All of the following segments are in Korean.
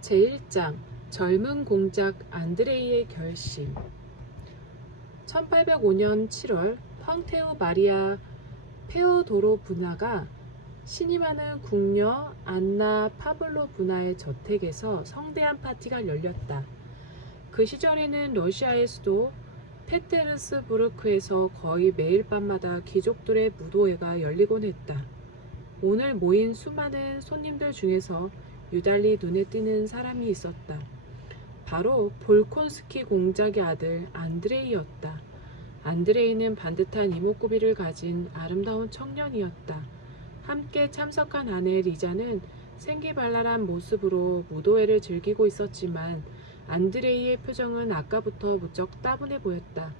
제1장 젊은 공작 안드레이의 결심. 1805년 7월 펑테우 마리아 페오도로브나가 신임하는 궁녀 안나 파블로브나의 저택에서 성대한 파티가 열렸다. 그 시절에는 러시아의 수도 페테르스부르크에서 거의 매일 밤마다 귀족들의 무도회가 열리곤 했다. 오늘 모인 수많은 손님들 중에서 유달리 눈에 띄는 사람이 있었다. 바로 볼콘스키 공작의 아들 안드레이였다. 안드레이는 반듯한 이목구비를 가진 아름다운 청년이었다. 함께 참석한 아내 리자는 생기발랄한 모습으로 무도회를 즐기고 있었지만 안드레이의 표정은 아까부터 무척 따분해 보였다.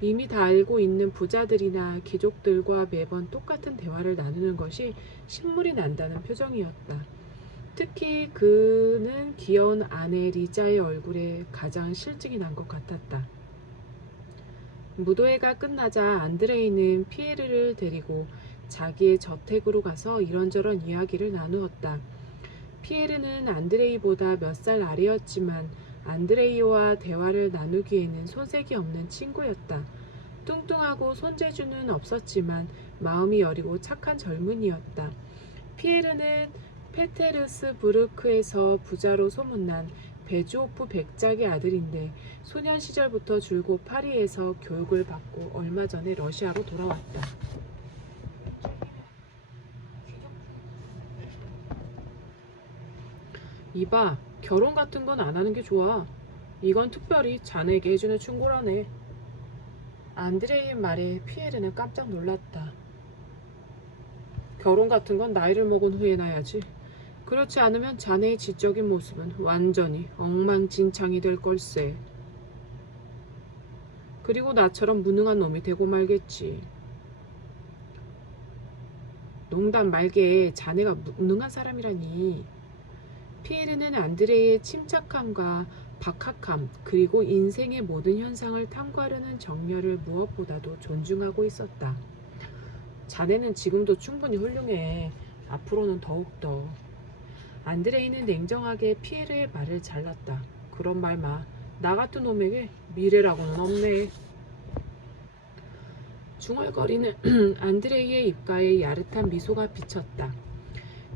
이미 다 알고 있는 부자들이나 귀족들과 매번 똑같은 대화를 나누는 것이 신물이 난다는 표정이었다. 특히 그는 귀여운 아내 리자의 얼굴에 가장 실증이 난 것 같았다. 무도회가 끝나자 안드레이는 피에르를 데리고 자기의 저택으로 가서 이런저런 이야기를 나누었다. 피에르는 안드레이보다 몇 살 아래였지만 안드레이와 대화를 나누기에는 손색이 없는 친구였다. 뚱뚱하고 손재주는 없었지만 마음이 여리고 착한 젊은이였다. 피에르는 페테르스부르크에서 부자로 소문난 베주오프 백작의 아들인데 소년 시절부터 줄곧 파리에서 교육을 받고 얼마 전에 러시아로 돌아왔다. 이봐, 결혼 같은 건 안 하는 게 좋아. 이건 특별히 자네에게 해주는 충고라네. 안드레이의 말에 피에르는 깜짝 놀랐다. 결혼 같은 건 나이를 먹은 후에 해야지. 그렇지 않으면 자네의 지적인 모습은 완전히 엉망진창이 될 걸세. 그리고 나처럼 무능한 놈이 되고 말겠지. 농담 말게, 자네가 무능한 사람이라니. 피에르는 안드레이의 침착함과 박학함 그리고 인생의 모든 현상을 탐구하려는 정열을 무엇보다도 존중하고 있었다. 자네는 지금도 충분히 훌륭해. 앞으로는 더욱더. 안드레이는 냉정하게 피에르의 말을 잘랐다. 그런 말 마. 나 같은 놈에게 미래라고는 없네. 중얼거리는 안드레이의 입가에 야릇한 미소가 비쳤다.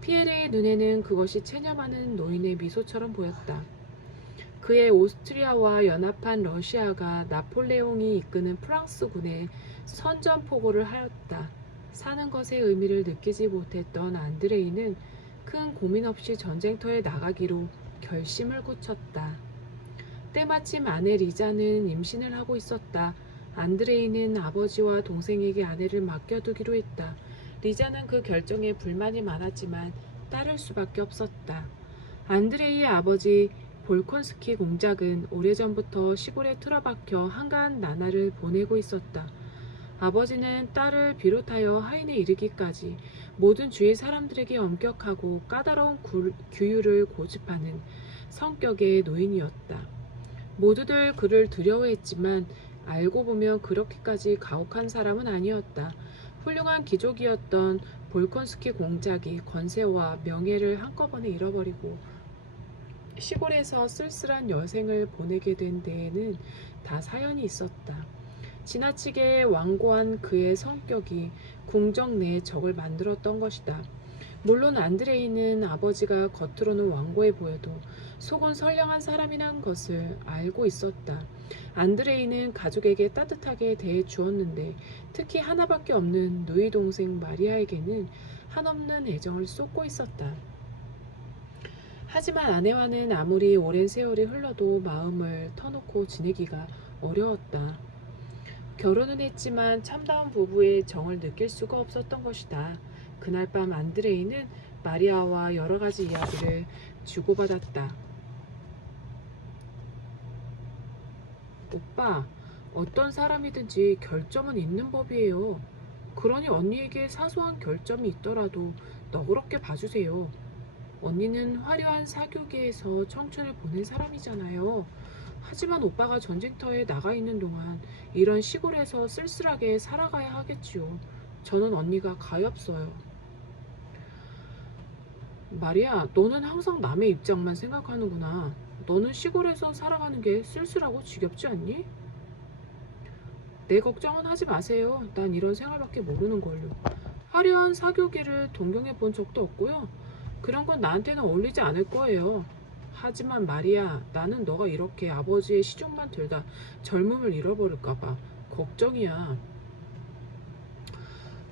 피에르의 눈에는 그것이 체념하는 노인의 미소처럼 보였다. 그의 오스트리아와 연합한 러시아가 나폴레옹이 이끄는 프랑스군에 선전포고를 하였다. 사는 것의 의미를 느끼지 못했던 안드레이는 큰 고민 없이 전쟁터에 나가기로 결심을 굳혔다. 때마침 아내 리자는 임신을 하고 있었다. 안드레이는 아버지와 동생에게 아내를 맡겨두기로 했다. 리자는 그 결정에 불만이 많았지만 따를 수밖에 없었다. 안드레이의 아버지 볼콘스키 공작은 오래전부터 시골에 틀어박혀 한가한 나날을 보내고 있었다. 아버지는 딸을 비롯하여 하인에 이르기까지 모든 주위 사람들에게 엄격하고 까다로운 규율을 고집하는 성격의 노인이었다. 모두들 그를 두려워했지만 알고 보면 그렇게까지 가혹한 사람은 아니었다. 훌륭한 귀족이었던 볼콘스키 공작이 권세와 명예를 한꺼번에 잃어버리고 시골에서 쓸쓸한 여생을 보내게 된 데에는 다 사연이 있었다. 지나치게 완고한 그의 성격이 궁정 내에 적을 만들었던 것이다. 물론 안드레이는 아버지가 겉으로는 완고해 보여도 속은 선량한 사람이란 것을 알고 있었다. 안드레이는 가족에게 따뜻하게 대해 주었는데 특히 하나밖에 없는 누이 동생 마리아에게는 한없는 애정을 쏟고 있었다. 하지만 아내와는 아무리 오랜 세월이 흘러도 마음을 터놓고 지내기가 어려웠다. 결혼은 했지만 참다운 부부의 정을 느낄 수가 없었던 것이다. 그날 밤 안드레이는 마리아와 여러 가지 이야기를 주고받았다. 오빠, 어떤 사람이든지 결점은 있는 법이에요. 그러니 언니에게 사소한 결점이 있더라도 너그럽게 봐주세요. 언니는 화려한 사교계에서 청춘을 보낸 사람이잖아요. 하지만 오빠가 전쟁터에 나가 있는 동안 이런 시골에서 쓸쓸하게 살아가야 하겠지요. 저는 언니가 가엾어요. 마리아, 너는 항상 남의 입장만 생각하는구나. 너는 시골에서 살아가는 게 쓸쓸하고 지겹지 않니? 내 걱정은 하지 마세요. 난 이런 생활밖에 모르는 걸요. 화려한 사교기를 동경해 본 적도 없고요. 그런 건 나한테는 어울리지 않을 거예요. 하지만 마리아, 나는 너가 이렇게 아버지의 시종만 들다 젊음을 잃어버릴까봐 걱정이야.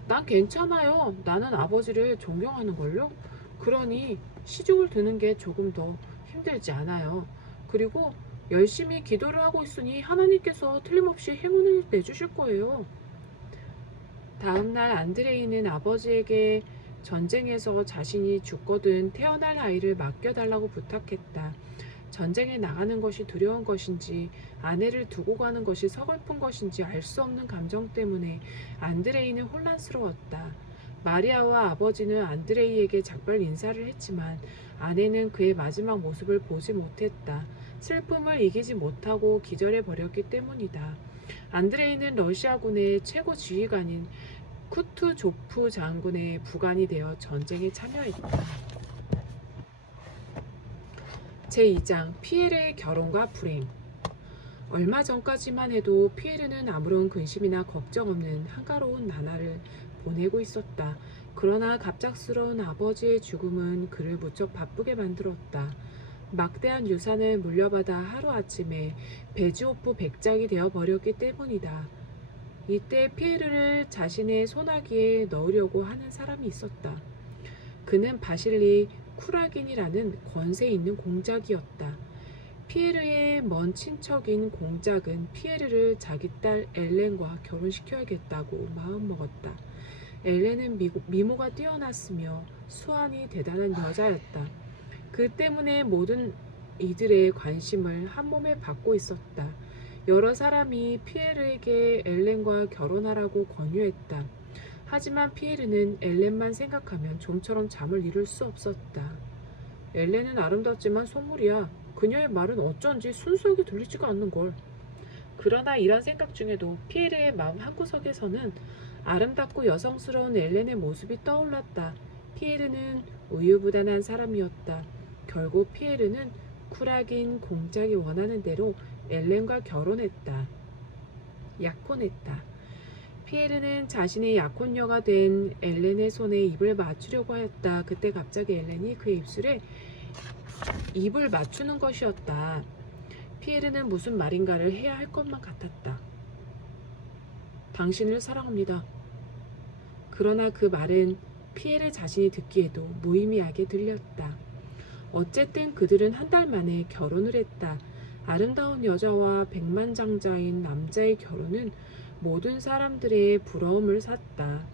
난 괜찮아요. 나는 아버지를 존경하는걸요. 그러니 시중을 드는 게 조금 더 힘들지 않아요. 그리고 열심히 기도를 하고 있으니 하나님께서 틀림없이 행운을 내주실 거예요. 다음날 안드레이는 아버지에게 전쟁에서 자신이 죽거든 태어날 아이를 맡겨달라고 부탁했다. 전쟁에 나가는 것이 두려운 것인지 아내를 두고 가는 것이 서글픈 것인지 알 수 없는 감정 때문에 안드레이는 혼란스러웠다. 마리아와 아버지는 안드레이에게 작별 인사를 했지만 아내는 그의 마지막 모습을 보지 못했다. 슬픔을 이기지 못하고 기절해 버렸기 때문이다. 안드레이는 러시아군의 최고 지휘관인 쿠투조프 장군의 부관이 되어 전쟁에 참여했다. 제2장 피에르의 결혼과 불행. 얼마 전까지만 해도 피에르는 아무런 근심이나 걱정 없는 한가로운 나날을 보내고 있었다. 그러나 갑작스러운 아버지의 죽음은 그를 무척 바쁘게 만들었다. 막대한 유산을 물려받아 하루아침에 베지오프 백작이 되어버렸기 때문이다. 이때 피에르를 자신의 소나기에 넣으려고 하는 사람이 있었다. 그는 바실리 쿠라긴이라는 권세 있는 공작이었다. 피에르의 먼 친척인 공작은 피에르를 자기 딸 엘렌과 결혼시켜야겠다고 마음먹었다. 엘렌은 미모가 뛰어났으며 수완이 대단한 여자였다. 그 때문에 모든 이들의 관심을 한몸에 받고 있었다. 여러 사람이 피에르에게 엘렌과 결혼하라고 권유했다. 하지만 피에르는 엘렌만 생각하면 좀처럼 잠을 이룰 수 없었다. 엘렌은 아름답지만 속물이야. 그녀의 말은 어쩐지 순수하게 들리지가 않는걸. 그러나 이런 생각 중에도 피에르의 마음 한구석에서는 아름답고 여성스러운 엘렌의 모습이 떠올랐다. 피에르는 우유부단한 사람이었다. 결국 피에르는 쿨하긴 공작이 원하는 대로 엘렌과 결혼했다. 약혼했다. 피에르는 자신의 약혼녀가 된 엘렌의 손에 입을 맞추려고 하였다. 그때 갑자기 엘렌이 그의 입술에 입을 맞추는 것이었다. 피에르는 무슨 말인가를 해야 할 것만 같았다. 당신을 사랑합니다. 그러나 그 말은 피에르 자신이 듣기에도 무의미하게 들렸다. 어쨌든 그들은 한 달 만에 결혼을 했다. 아름다운 여자와 백만장자인 남자의 결혼은 모든 사람들의 부러움을 샀다.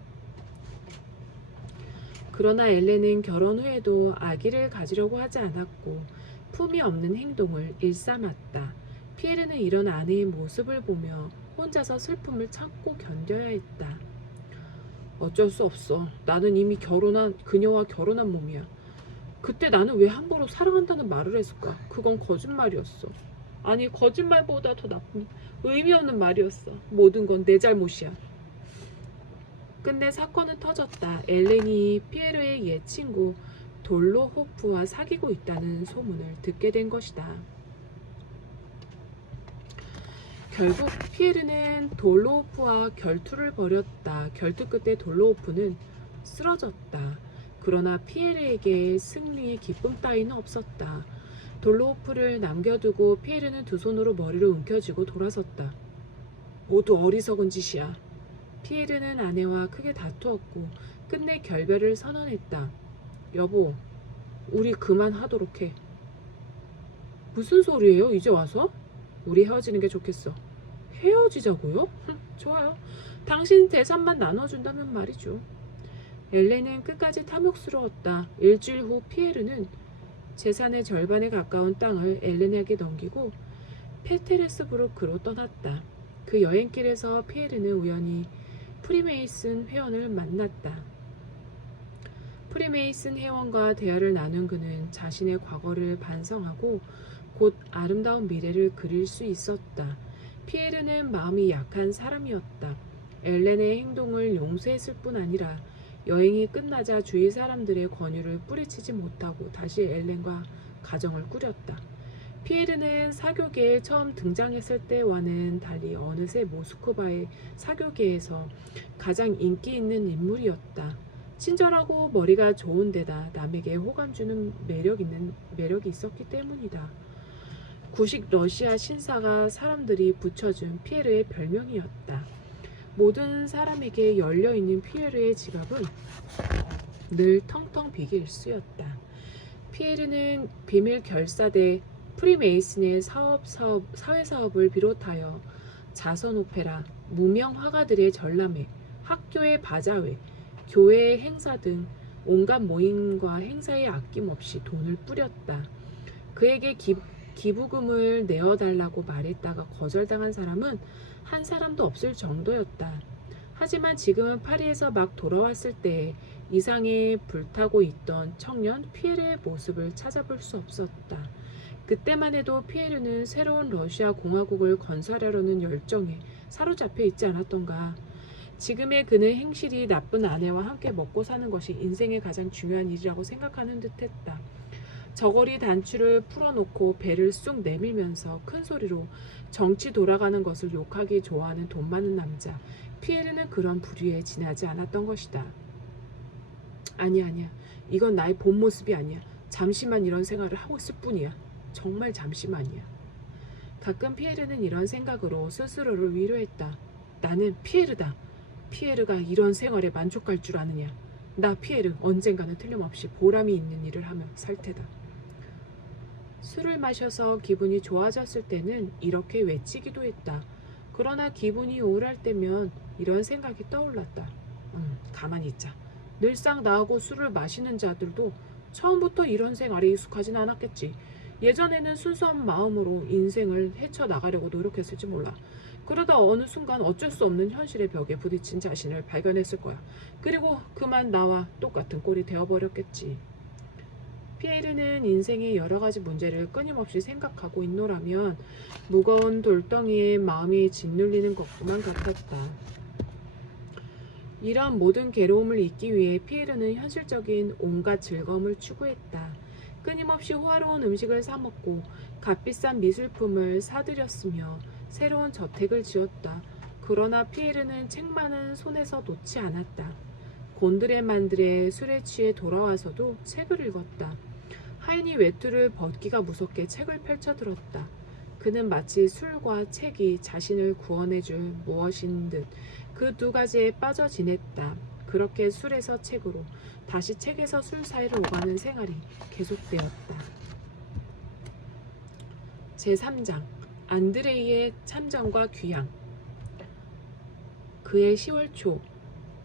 그러나 엘렌은 결혼 후에도 아기를 가지려고 하지 않았고 품이 없는 행동을 일삼았다. 피에르는 이런 아내의 모습을 보며 혼자서 슬픔을 참고 견뎌야 했다. 어쩔 수 없어. 나는 이미 그녀와 결혼한 몸이야. 그때 나는 왜 함부로 사랑한다는 말을 했을까? 그건 거짓말이었어. 아니, 거짓말보다 더 나쁜 의미 없는 말이었어. 모든 건 내 잘못이야. 끝내 사건은 터졌다. 엘렌이 피에르의 옛 친구 돌로호프와 사귀고 있다는 소문을 듣게 된 것이다. 결국 피에르는 돌로호프와 결투를 벌였다. 결투 끝에 돌로호프는 쓰러졌다. 그러나 피에르에게 승리의 기쁨 따위는 없었다. 돌로호프를 남겨두고 피에르는 두 손으로 머리를 움켜쥐고 돌아섰다. 모두 어리석은 짓이야. 피에르는 아내와 크게 다투었고 끝내 결별을 선언했다. 여보, 우리 그만하도록 해. 무슨 소리예요? 이제 와서? 우리 헤어지는 게 좋겠어. 헤어지자고요? 좋아요. 당신 재산만 나눠준다면 말이죠. 엘렌은 끝까지 탐욕스러웠다. 일주일 후 피에르는 재산의 절반에 가까운 땅을 엘렌에게 넘기고 페테르스부르크로 떠났다. 그 여행길에서 피에르는 우연히 프리메이슨 회원을 만났다. 프리메이슨 회원과 대화를 나눈 그는 자신의 과거를 반성하고 곧 아름다운 미래를 그릴 수 있었다. 피에르는 마음이 약한 사람이었다. 엘렌의 행동을 용서했을 뿐 아니라 여행이 끝나자 주위 사람들의 권유를 뿌리치지 못하고 다시 엘렌과 가정을 꾸렸다. 피에르는 사교계에 처음 등장했을 때와는 달리 어느새 모스크바의 사교계에서 가장 인기 있는 인물이었다. 친절하고 머리가 좋은 데다 남에게 호감 주는 매력이 있었기 때문이다. 구식 러시아 신사가 사람들이 붙여준 피에르의 별명이었다. 모든 사람에게 열려있는 피에르의 지갑은 늘 텅텅 비게 일쑤였다. 피에르는 비밀 결사대 프리메이슨의 사회사업을 비롯하여 자선 오페라, 무명 화가들의 전람회, 학교의 바자회, 교회의 행사 등 온갖 모임과 행사에 아낌없이 돈을 뿌렸다. 그에게 기부금을 내어달라고 말했다가 거절당한 사람은 한 사람도 없을 정도였다. 하지만 지금은 파리에서 막 돌아왔을 때 이상에 불타고 있던 청년 피에르의 모습을 찾아볼 수 없었다. 그때만 해도 피에르는 새로운 러시아 공화국을 건설하려는 열정에 사로잡혀 있지 않았던가. 지금의 그는 행실이 나쁜 아내와 함께 먹고 사는 것이 인생의 가장 중요한 일이라고 생각하는 듯했다. 저고리 단추를 풀어놓고 배를 쑥 내밀면서 큰 소리로 정치 돌아가는 것을 욕하기 좋아하는 돈 많은 남자 피에르는 그런 부류에 지나지 않았던 것이다. 아니야. 이건 나의 본 모습이 아니야. 잠시만 이런 생활을 하고 있을 뿐이야. 정말 잠시만이야. 가끔 피에르는 이런 생각으로 스스로를 위로했다. 나는 피에르다. 피에르가 이런 생활에 만족할 줄 아느냐. 나 피에르 언젠가는 틀림없이 보람이 있는 일을 하며 살 테다. 술을 마셔서 기분이 좋아졌을 때는 이렇게 외치기도 했다. 그러나 기분이 우울할 때면 이런 생각이 떠올랐다. 가만히 있자. 늘상 나하고 술을 마시는 자들도 처음부터 이런 생활에 익숙하진 않았겠지. 예전에는 순수한 마음으로 인생을 헤쳐나가려고 노력했을지 몰라. 그러다 어느 순간 어쩔 수 없는 현실의 벽에 부딪힌 자신을 발견했을 거야. 그리고 그만 나와 똑같은 꼴이 되어버렸겠지. 피에르는 인생의 여러 가지 문제를 끊임없이 생각하고 있노라면 무거운 돌덩이에 마음이 짓눌리는 것만 같았다. 이런 모든 괴로움을 잊기 위해 피에르는 현실적인 온갖 즐거움을 추구했다. 끊임없이 호화로운 음식을 사 먹고 값비싼 미술품을 사들였으며 새로운 저택을 지었다. 그러나 피에르는 책만은 손에서 놓지 않았다. 곤드레만드레 술에 취해 돌아와서도 책을 읽었다. 하인이 외투를 벗기가 무섭게 책을 펼쳐들었다. 그는 마치 술과 책이 자신을 구원해줄 무엇인 듯 그 두 가지에 빠져 지냈다. 그렇게 술에서 책으로 다시 책에서 술 사이를 오가는 생활이 계속되었다. 제3장 안드레이의 참전과 귀양. 그해 10월 초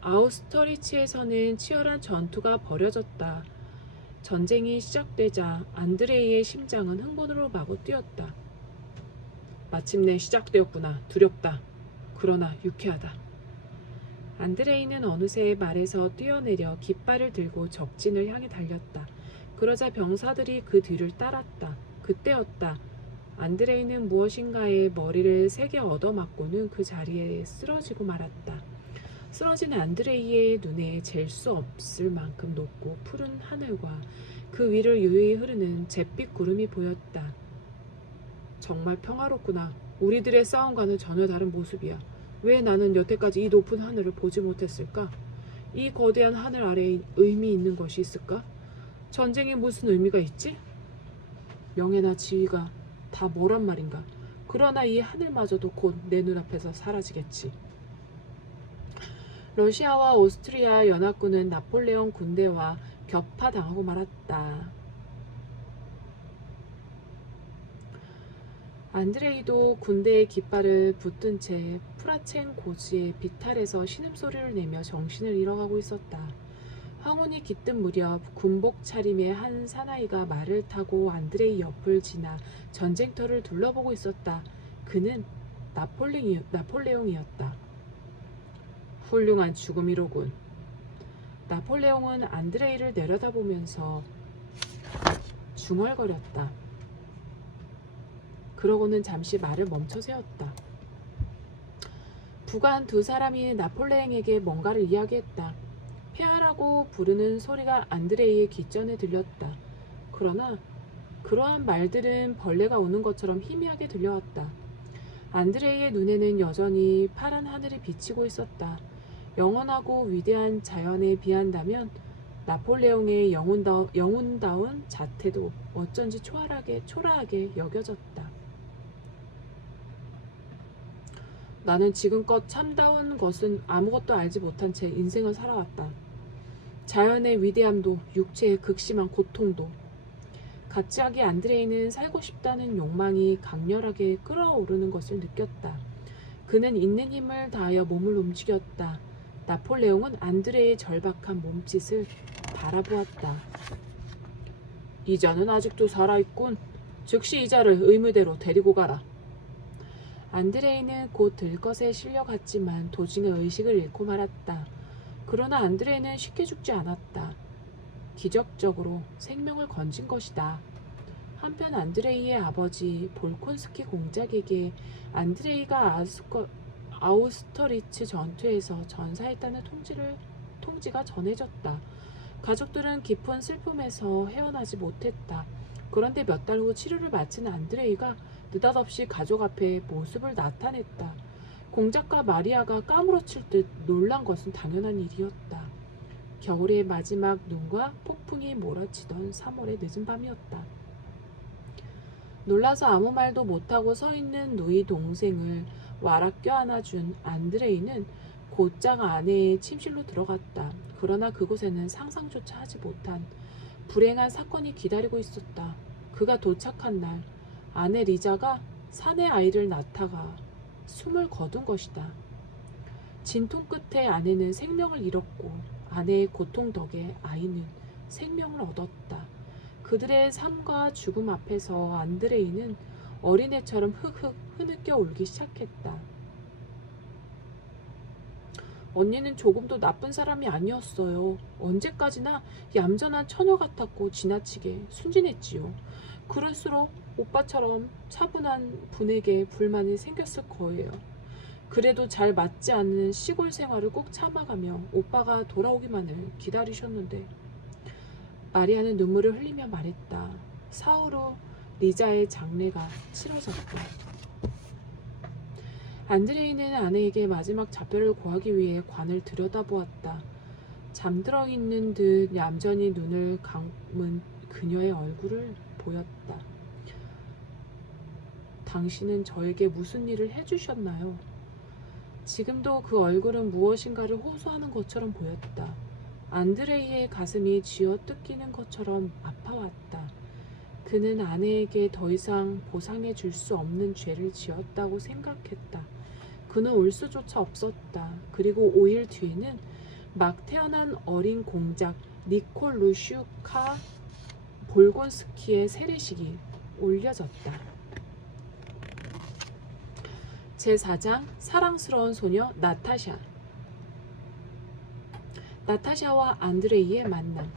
아우스터리츠에서는 치열한 전투가 벌어졌다. 전쟁이 시작되자 안드레이의 심장은 흥분으로 마구 뛰었다. 마침내 시작되었구나. 두렵다. 그러나 유쾌하다. 안드레이는 어느새 말에서 뛰어내려 깃발을 들고 적진을 향해 달렸다. 그러자 병사들이 그 뒤를 따랐다. 그때였다. 안드레이는 무엇인가에 머리를 세게 얻어맞고는 그 자리에 쓰러지고 말았다. 쓰러진 안드레이의 눈에 잴 수 없을 만큼 높고 푸른 하늘과 그 위를 유유히 흐르는 잿빛 구름이 보였다. 정말 평화롭구나. 우리들의 싸움과는 전혀 다른 모습이야. 왜 나는 여태까지 이 높은 하늘을 보지 못했을까? 이 거대한 하늘 아래에 의미 있는 것이 있을까? 전쟁에 무슨 의미가 있지? 명예나 지위가 다 뭐란 말인가? 그러나 이 하늘마저도 곧 내 눈앞에서 사라지겠지. 러시아와 오스트리아 연합군은 나폴레옹 군대와 격파당하고 말았다. 안드레이도 군대의 깃발을 붙든 채 프라첸 고지의 비탈에서 신음소리를 내며 정신을 잃어가고 있었다. 황혼이 깃든 무렵 군복 차림의 한 사나이가 말을 타고 안드레이 옆을 지나 전쟁터를 둘러보고 있었다. 그는 나폴레옹이었다. 훌륭한 죽음이로군. 나폴레옹은 안드레이를 내려다보면서 중얼거렸다. 그러고는 잠시 말을 멈춰 세웠다. 부관 두 사람이 나폴레옹에게 뭔가를 이야기했다. 폐하라고 부르는 소리가 안드레이의 귓전에 들렸다. 그러나 그러한 말들은 벌레가 우는 것처럼 희미하게 들려왔다. 안드레이의 눈에는 여전히 파란 하늘이 비치고 있었다. 영원하고 위대한 자연에 비한다면 나폴레옹의 영웅다운 자태도 어쩐지 초라하게 여겨졌다. 나는 지금껏 참다운 것은 아무것도 알지 못한 채 인생을 살아왔다. 자연의 위대함도 육체의 극심한 고통도. 갑자기 안드레이는 살고 싶다는 욕망이 강렬하게 끓어오르는 것을 느꼈다. 그는 있는 힘을 다하여 몸을 움직였다. 나폴레옹은 안드레이의 절박한 몸짓을 바라보았다. 이자는 아직도 살아있군. 즉시 이자를 의무대로 데리고 가라. 안드레이는 곧 들것에 실려갔지만 도중에 의식을 잃고 말았다. 그러나 안드레이는 쉽게 죽지 않았다. 기적적으로 생명을 건진 것이다. 한편 안드레이의 아버지 볼콘스키 공작에게 안드레이가 아우스터리츠 전투에서 전사했다는 통지가 전해졌다. 가족들은 깊은 슬픔에서 헤어나지 못했다. 그런데 몇 달 후 치료를 마친 안드레이가 느닷없이 가족 앞에 모습을 나타냈다. 공작과 마리아가 까무러칠 듯 놀란 것은 당연한 일이었다. 겨울의 마지막 눈과 폭풍이 몰아치던 3월의 늦은 밤이었다. 놀라서 아무 말도 못하고 서 있는 누이 동생을 와락 껴안아준 안드레이는 곧장 아내의 침실로 들어갔다. 그러나 그곳에는 상상조차 하지 못한 불행한 사건이 기다리고 있었다. 그가 도착한 날 아내 리자가 사내 아이를 낳다가 숨을 거둔 것이다. 진통 끝에 아내는 생명을 잃었고 아내의 고통 덕에 아이는 생명을 얻었다. 그들의 삶과 죽음 앞에서 안드레이는 어린애처럼 흐느껴 울기 시작했다. 언니는 조금도 나쁜 사람이 아니었어요. 언제까지나 얌전한 처녀 같았고 지나치게 순진했지요. 그럴수록 오빠처럼 차분한 분에게 불만이 생겼을 거예요. 그래도 잘 맞지 않는 시골 생활을 꼭 참아가며 오빠가 돌아오기만을 기다리셨는데 마리아는 눈물을 흘리며 말했다. 사흘 후 리자의 장례가 치러졌다. 안드레이는 아내에게 마지막 자표를 구하기 위해 관을 들여다보았다. 잠들어 있는 듯 얌전히 눈을 감은 그녀의 얼굴을 보였다. 당신은 저에게 무슨 일을 해주셨나요? 지금도 그 얼굴은 무엇인가를 호소하는 것처럼 보였다. 안드레이의 가슴이 쥐어뜯기는 것처럼 아파왔다. 그는 아내에게 더 이상 보상해 줄 수 없는 죄를 지었다고 생각했다. 그는 울 수조차 없었다. 그리고 5일 뒤에는 막 태어난 어린 공작 니콜 루슈카 볼곤스키의 세례식이 올려졌다. 제4장 사랑스러운 소녀 나타샤와 안드레이의 만남.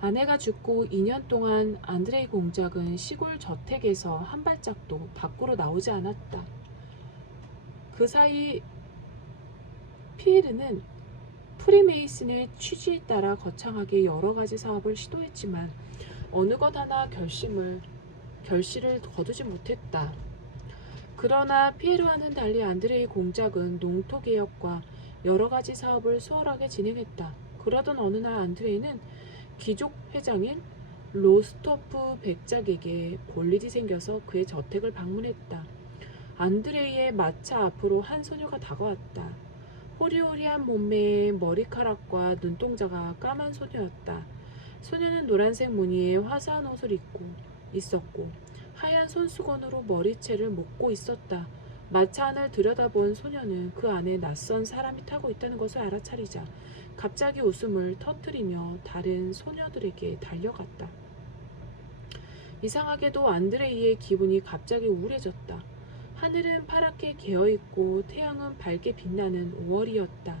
아내가 죽고 2년 동안 안드레이 공작은 시골 저택에서 한 발짝도 밖으로 나오지 않았다. 그 사이 피에르는 프리메이슨의 취지에 따라 거창하게 여러 가지 사업을 시도했지만 어느 것 하나 결실을 거두지 못했다. 그러나 피에르와는 달리 안드레이 공작은 농토개혁과 여러 가지 사업을 수월하게 진행했다. 그러던 어느 날 안드레이는 귀족 회장인 로스토프 백작에게 볼 일이 생겨서 그의 저택을 방문했다. 안드레이의 마차 앞으로 한 소녀가 다가왔다. 호리호리한 몸매에 머리카락과 눈동자가 까만 소녀였다. 소녀는 노란색 무늬의 화사한 옷을 입고 있었고 하얀 손수건으로 머리채를 묶고 있었다. 마차 안을 들여다본 소녀는 그 안에 낯선 사람이 타고 있다는 것을 알아차리자 갑자기 웃음을 터뜨리며 다른 소녀들에게 달려갔다. 이상하게도 안드레이의 기분이 갑자기 우울해졌다. 하늘은 파랗게 개어있고 태양은 밝게 빛나는 5월이었다.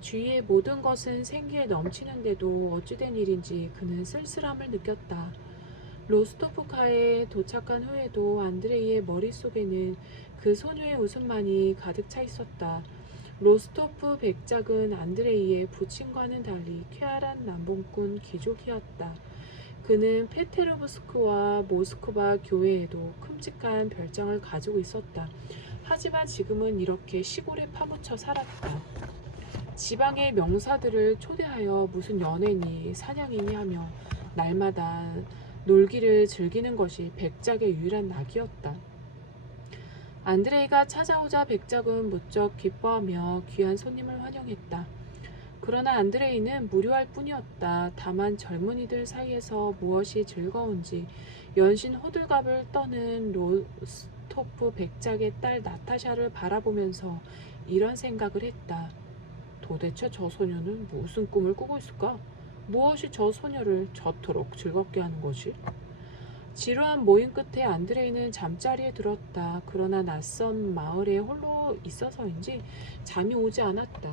주위의 모든 것은 생기에 넘치는데도 어찌된 일인지 그는 쓸쓸함을 느꼈다. 로스토프카에 도착한 후에도 안드레이의 머릿속에는 그 소녀의 웃음만이 가득 차 있었다. 로스토프 백작은 안드레이의 부친과는 달리 쾌활한 남봉꾼 귀족이었다. 그는 페테르부스크와 모스크바 교회에도 큼직한 별장을 가지고 있었다. 하지만 지금은 이렇게 시골에 파묻혀 살았다. 지방의 명사들을 초대하여 무슨 연애니 사냥이니 하며 날마다 놀기를 즐기는 것이 백작의 유일한 낙이었다. 안드레이가 찾아오자 백작은 무척 기뻐하며 귀한 손님을 환영했다. 그러나 안드레이는 무료할 뿐이었다. 다만 젊은이들 사이에서 무엇이 즐거운지 연신 호들갑을 떠는 로스토프 백작의 딸 나타샤를 바라보면서 이런 생각을 했다. 도대체 저 소녀는 무슨 꿈을 꾸고 있을까? 무엇이 저 소녀를 저토록 즐겁게 하는 거지? 지루한 모임 끝에 안드레이는 잠자리에 들었다. 그러나 낯선 마을에 홀로 있어서인지 잠이 오지 않았다.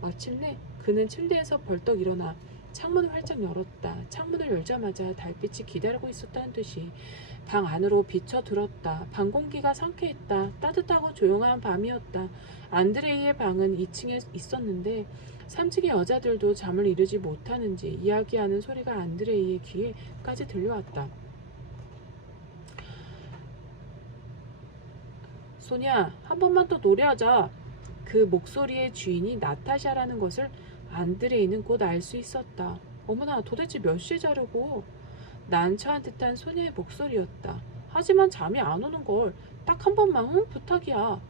마침내 그는 침대에서 벌떡 일어나 창문을 활짝 열었다. 창문을 열자마자 달빛이 기다리고 있었다는 듯이 방 안으로 비쳐들었다. 방 공기가 상쾌했다. 따뜻하고 조용한 밤이었다. 안드레이의 방은 2층에 있었는데 3층의 여자들도 잠을 이루지 못하는지 이야기하는 소리가 안드레이의 귀에까지 들려왔다. 소냐, 한 번만 더 노래하자. 그 목소리의 주인이 나타샤라는 것을 안드레이는 곧 알 수 있었다. 어머나, 도대체 몇 시에 자려고? 난처한 듯한 소녀의 목소리였다. 하지만 잠이 안 오는 걸. 딱 한 번만 부탁이야.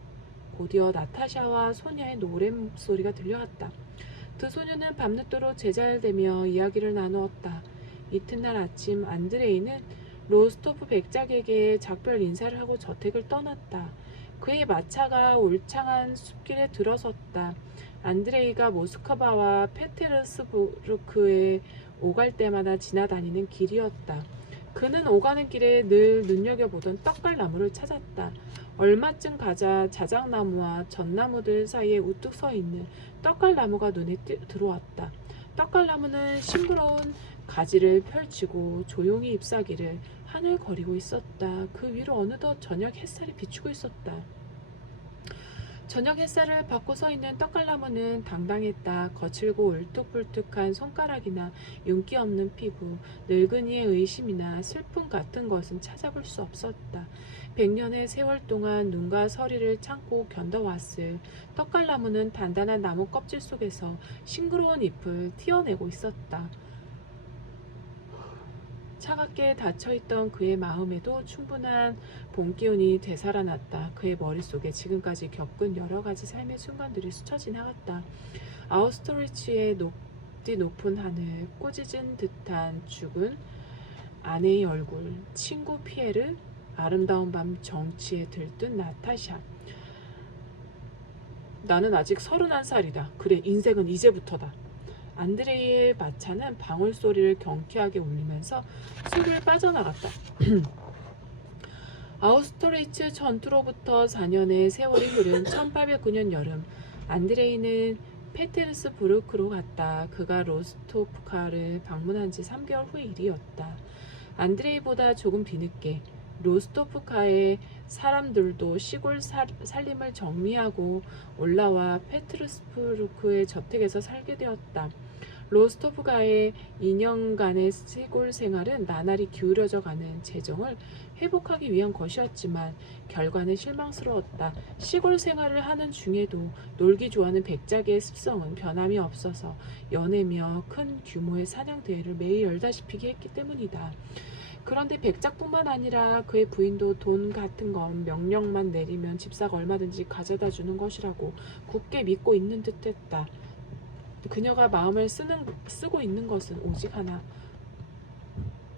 곧이어 나타샤와 소녀의 노랫소리가 들려왔다. 두 소녀는 밤늦도록 제잘대며 이야기를 나누었다. 이튿날 아침 안드레이는 로스토프 백작에게 작별 인사를 하고 저택을 떠났다. 그의 마차가 울창한 숲길에 들어섰다. 안드레이가 모스크바와 페테르스부르크에 오갈 때마다 지나다니는 길이었다. 그는 오가는 길에 늘 눈여겨보던 떡갈나무를 찾았다. 얼마쯤 가자 자작나무와 전나무들 사이에 우뚝 서 있는 떡갈나무가 눈에 들어왔다. 떡갈나무는 싱그러운 가지를 펼치고 조용히 잎사귀를 하늘거리고 있었다. 그 위로 어느덧 저녁 햇살이 비추고 있었다. 저녁 햇살을 받고 서 있는 떡갈나무는 당당했다. 거칠고 울뚝불뚝한 손가락이나 윤기 없는 피부, 늙은이의 의심이나 슬픔 같은 것은 찾아볼 수 없었다. 100년의 세월 동안 눈과 서리를 참고 견뎌왔을 떡갈나무는 단단한 나무 껍질 속에서 싱그러운 잎을 튀어내고 있었다. 차갑게 닫혀있던 그의 마음에도 충분한 봄 기운이 되살아났다. 그의 머릿속에 지금까지 겪은 여러 가지 삶의 순간들이 스쳐 지나갔다. 아우스트리츠의 높은 하늘, 꾸짖은 듯한 죽은 아내의 얼굴, 친구 피에르, 아름다운 밤 정치에 들뜬 나타샤. 나는 아직 31살이다. 그래, 인생은 이제부터다. 안드레이의 마차는 방울 소리를 경쾌하게 울리면서 숲을 빠져나갔다. 아우스트리츠 전투로부터 4년의 세월이 흐른 1809년 여름, 안드레이는 페테르스부르크로 갔다. 그가 로스토프카를 방문한 지 3개월 후 일이었다. 안드레이보다 조금 뒤늦게 로스토프카의 사람들도 시골 살림을 정리하고 올라와 페트르스부르크의 저택에서 살게 되었다. 로스토프카의 2년간의 시골 생활은 나날이 기울어져 가는 재정을 회복하기 위한 것이었지만 결과는 실망스러웠다. 시골 생활을 하는 중에도 놀기 좋아하는 백작의 습성은 변함이 없어서 연애며 큰 규모의 사냥 대회를 매일 열다시피 했기 때문이다. 그런데 백작뿐만 아니라 그의 부인도 돈 같은 건 명령만 내리면 집사가 얼마든지 가져다 주는 것이라고 굳게 믿고 있는 듯했다. 그녀가 마음을 쓰고 있는 것은 오직 하나,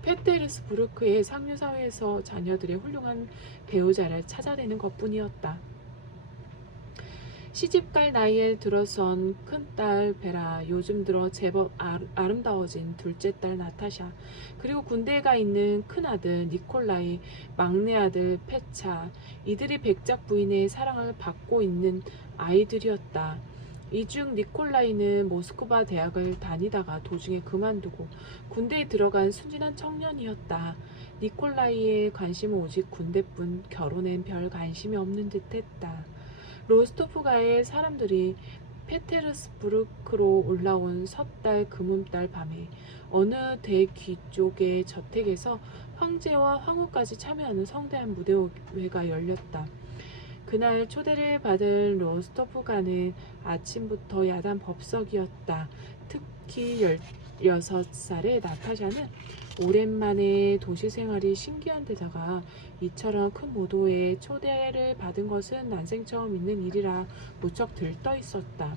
페테르스부르크의 상류사회에서 자녀들의 훌륭한 배우자를 찾아내는 것뿐이었다. 시집갈 나이에 들어선 큰딸 베라, 요즘 들어 제법 아름다워진 둘째 딸 나타샤, 그리고 군대에 가 있는 큰아들 니콜라이, 막내 아들 페차, 이들이 백작 부인의 사랑을 받고 있는 아이들이었다. 이 중 니콜라이는 모스크바 대학을 다니다가 도중에 그만두고 군대에 들어간 순진한 청년이었다. 니콜라이의 관심은 오직 군대뿐, 결혼엔 별 관심이 없는 듯했다. 로스토프가의 사람들이 페테르스부르크로 올라온 섣달 금음달 밤에 어느 대귀족의 저택에서 황제와 황후까지 참여하는 성대한 무대회가 열렸다. 그날 초대를 받은 로스토프가는 아침부터 야단 법석이었다. 특히 16살의 나타샤는 오랜만에 도시 생활이 신기한 데다가 이처럼 큰 무도회에 초대를 받은 것은 난생 처음 있는 일이라 무척 들떠 있었다.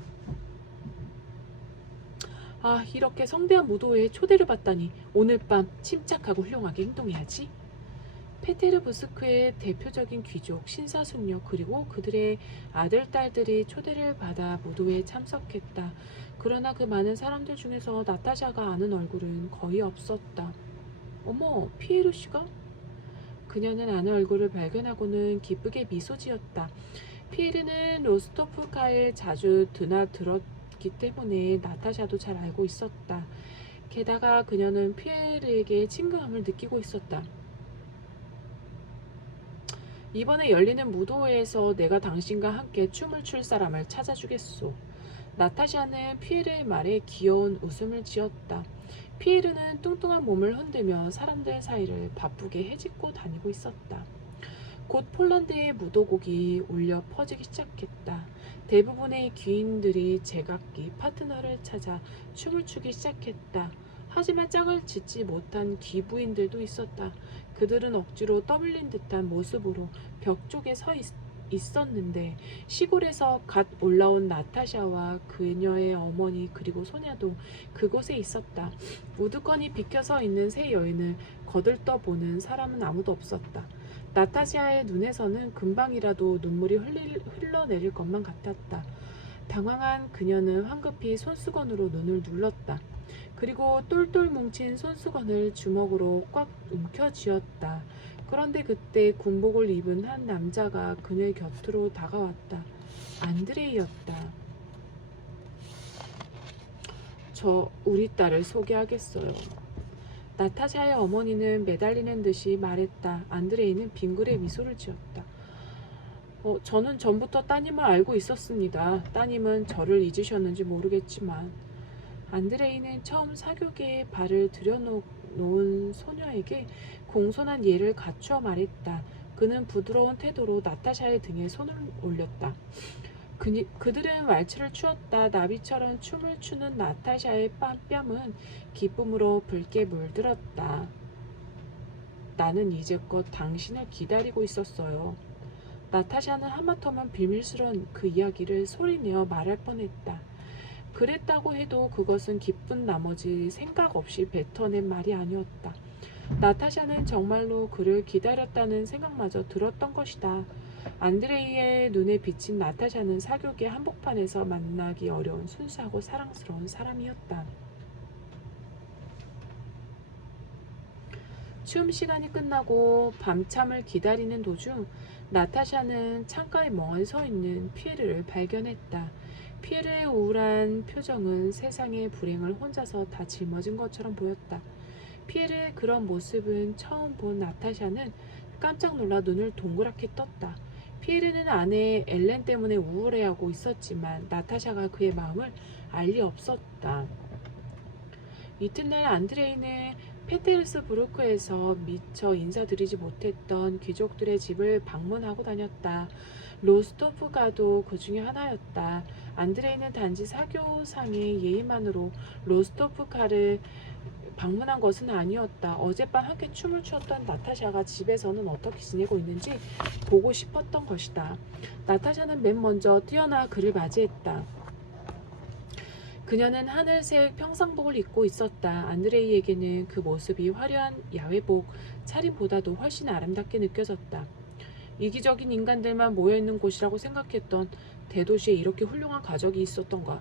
아, 이렇게 성대한 무도회에 초대를 받다니 오늘 밤 침착하고 훌륭하게 행동해야지. 페테르부스크의 대표적인 귀족, 신사숙녀 그리고 그들의 아들, 딸들이 초대를 받아 무도회에 참석했다. 그러나 그 많은 사람들 중에서 나타샤가 아는 얼굴은 거의 없었다. 어머, 피에로 씨가? 그녀는 아는 얼굴을 발견하고는 기쁘게 미소 지었다. 피에르는 로스토프카에 자주 드나들었기 때문에 나타샤도 잘 알고 있었다. 게다가 그녀는 피에르에게 친근함을 느끼고 있었다. 이번에 열리는 무도회에서 내가 당신과 함께 춤을 출 사람을 찾아주겠소. 나타샤는 피에르의 말에 귀여운 웃음을 지었다. 피에르는 뚱뚱한 몸을 흔들며 사람들 사이를 바쁘게 헤집고 다니고 있었다. 곧 폴란드의 무도곡이 울려 퍼지기 시작했다. 대부분의 귀인들이 제각기 파트너를 찾아 춤을 추기 시작했다. 하지만 짝을 짓지 못한 귀부인들도 있었다. 그들은 억지로 떠밀린 듯한 모습으로 벽 쪽에 서 있었는데 시골에서 갓 올라온 나타샤와 그녀의 어머니 그리고 소녀도 그곳에 있었다. 우두커니 비켜서 있는 세 여인을 거들떠보는 사람은 아무도 없었다. 나타샤의 눈에서는 금방이라도 눈물이 흘러내릴 것만 같았다. 당황한 그녀는 황급히 손수건으로 눈을 눌렀다. 그리고 똘똘 뭉친 손수건을 주먹으로 꽉 움켜쥐었다. 그런데 그때 군복을 입은 한 남자가 그녀의 곁으로 다가왔다. 안드레이였다. 저 우리 딸을 소개하겠어요. 나타샤의 어머니는 매달리는 듯이 말했다. 안드레이는 빙그레 미소를 지었다. 저는 전부터 따님을 알고 있었습니다. 따님은 저를 잊으셨는지 모르겠지만 안드레이는 처음 사교계에 발을 들여놓은 소녀에게 공손한 예를 갖추어 말했다. 그는 부드러운 태도로 나타샤의 등에 손을 올렸다. 그들은 왈츠를 추었다. 나비처럼 춤을 추는 나타샤의 뺨은 기쁨으로 붉게 물들었다. 나는 이제껏 당신을 기다리고 있었어요. 나타샤는 하마터면 비밀스러운 그 이야기를 소리내어 말할 뻔했다. 그랬다고 해도 그것은 기쁜 나머지 생각 없이 뱉어낸 말이 아니었다. 나타샤는 정말로 그를 기다렸다는 생각마저 들었던 것이다. 안드레이의 눈에 비친 나타샤는 사교계 한복판에서 만나기 어려운 순수하고 사랑스러운 사람이었다. 춤 시간이 끝나고 밤참을 기다리는 도중 나타샤는 창가에 멍하니 서 있는 피에르를 발견했다. 피에르의 우울한 표정은 세상의 불행을 혼자서 다 짊어진 것처럼 보였다. 피에르의 그런 모습은 처음 본 나타샤는 깜짝 놀라 눈을 동그랗게 떴다. 피에르는 아내 엘렌 때문에 우울해하고 있었지만 나타샤가 그의 마음을 알 리 없었다. 이튿날 안드레이는 페테르스부르크에서 미처 인사드리지 못했던 귀족들의 집을 방문하고 다녔다. 로스토프가도 그 중에 하나였다. 안드레이는 단지 사교상의 예의만으로 로스토프가를 방문한 것은 아니었다. 어젯밤 함께 춤을 추었던 나타샤가 집에서는 어떻게 지내고 있는지 보고 싶었던 것이다. 나타샤는 맨 먼저 뛰어나 그를 맞이했다. 그녀는 하늘색 평상복을 입고 있었다. 안드레이에게는 그 모습이 화려한 야외복 차림보다도 훨씬 아름답게 느껴졌다. 이기적인 인간들만 모여있는 곳이라고 생각했던 대도시에 이렇게 훌륭한 가족이 있었던가.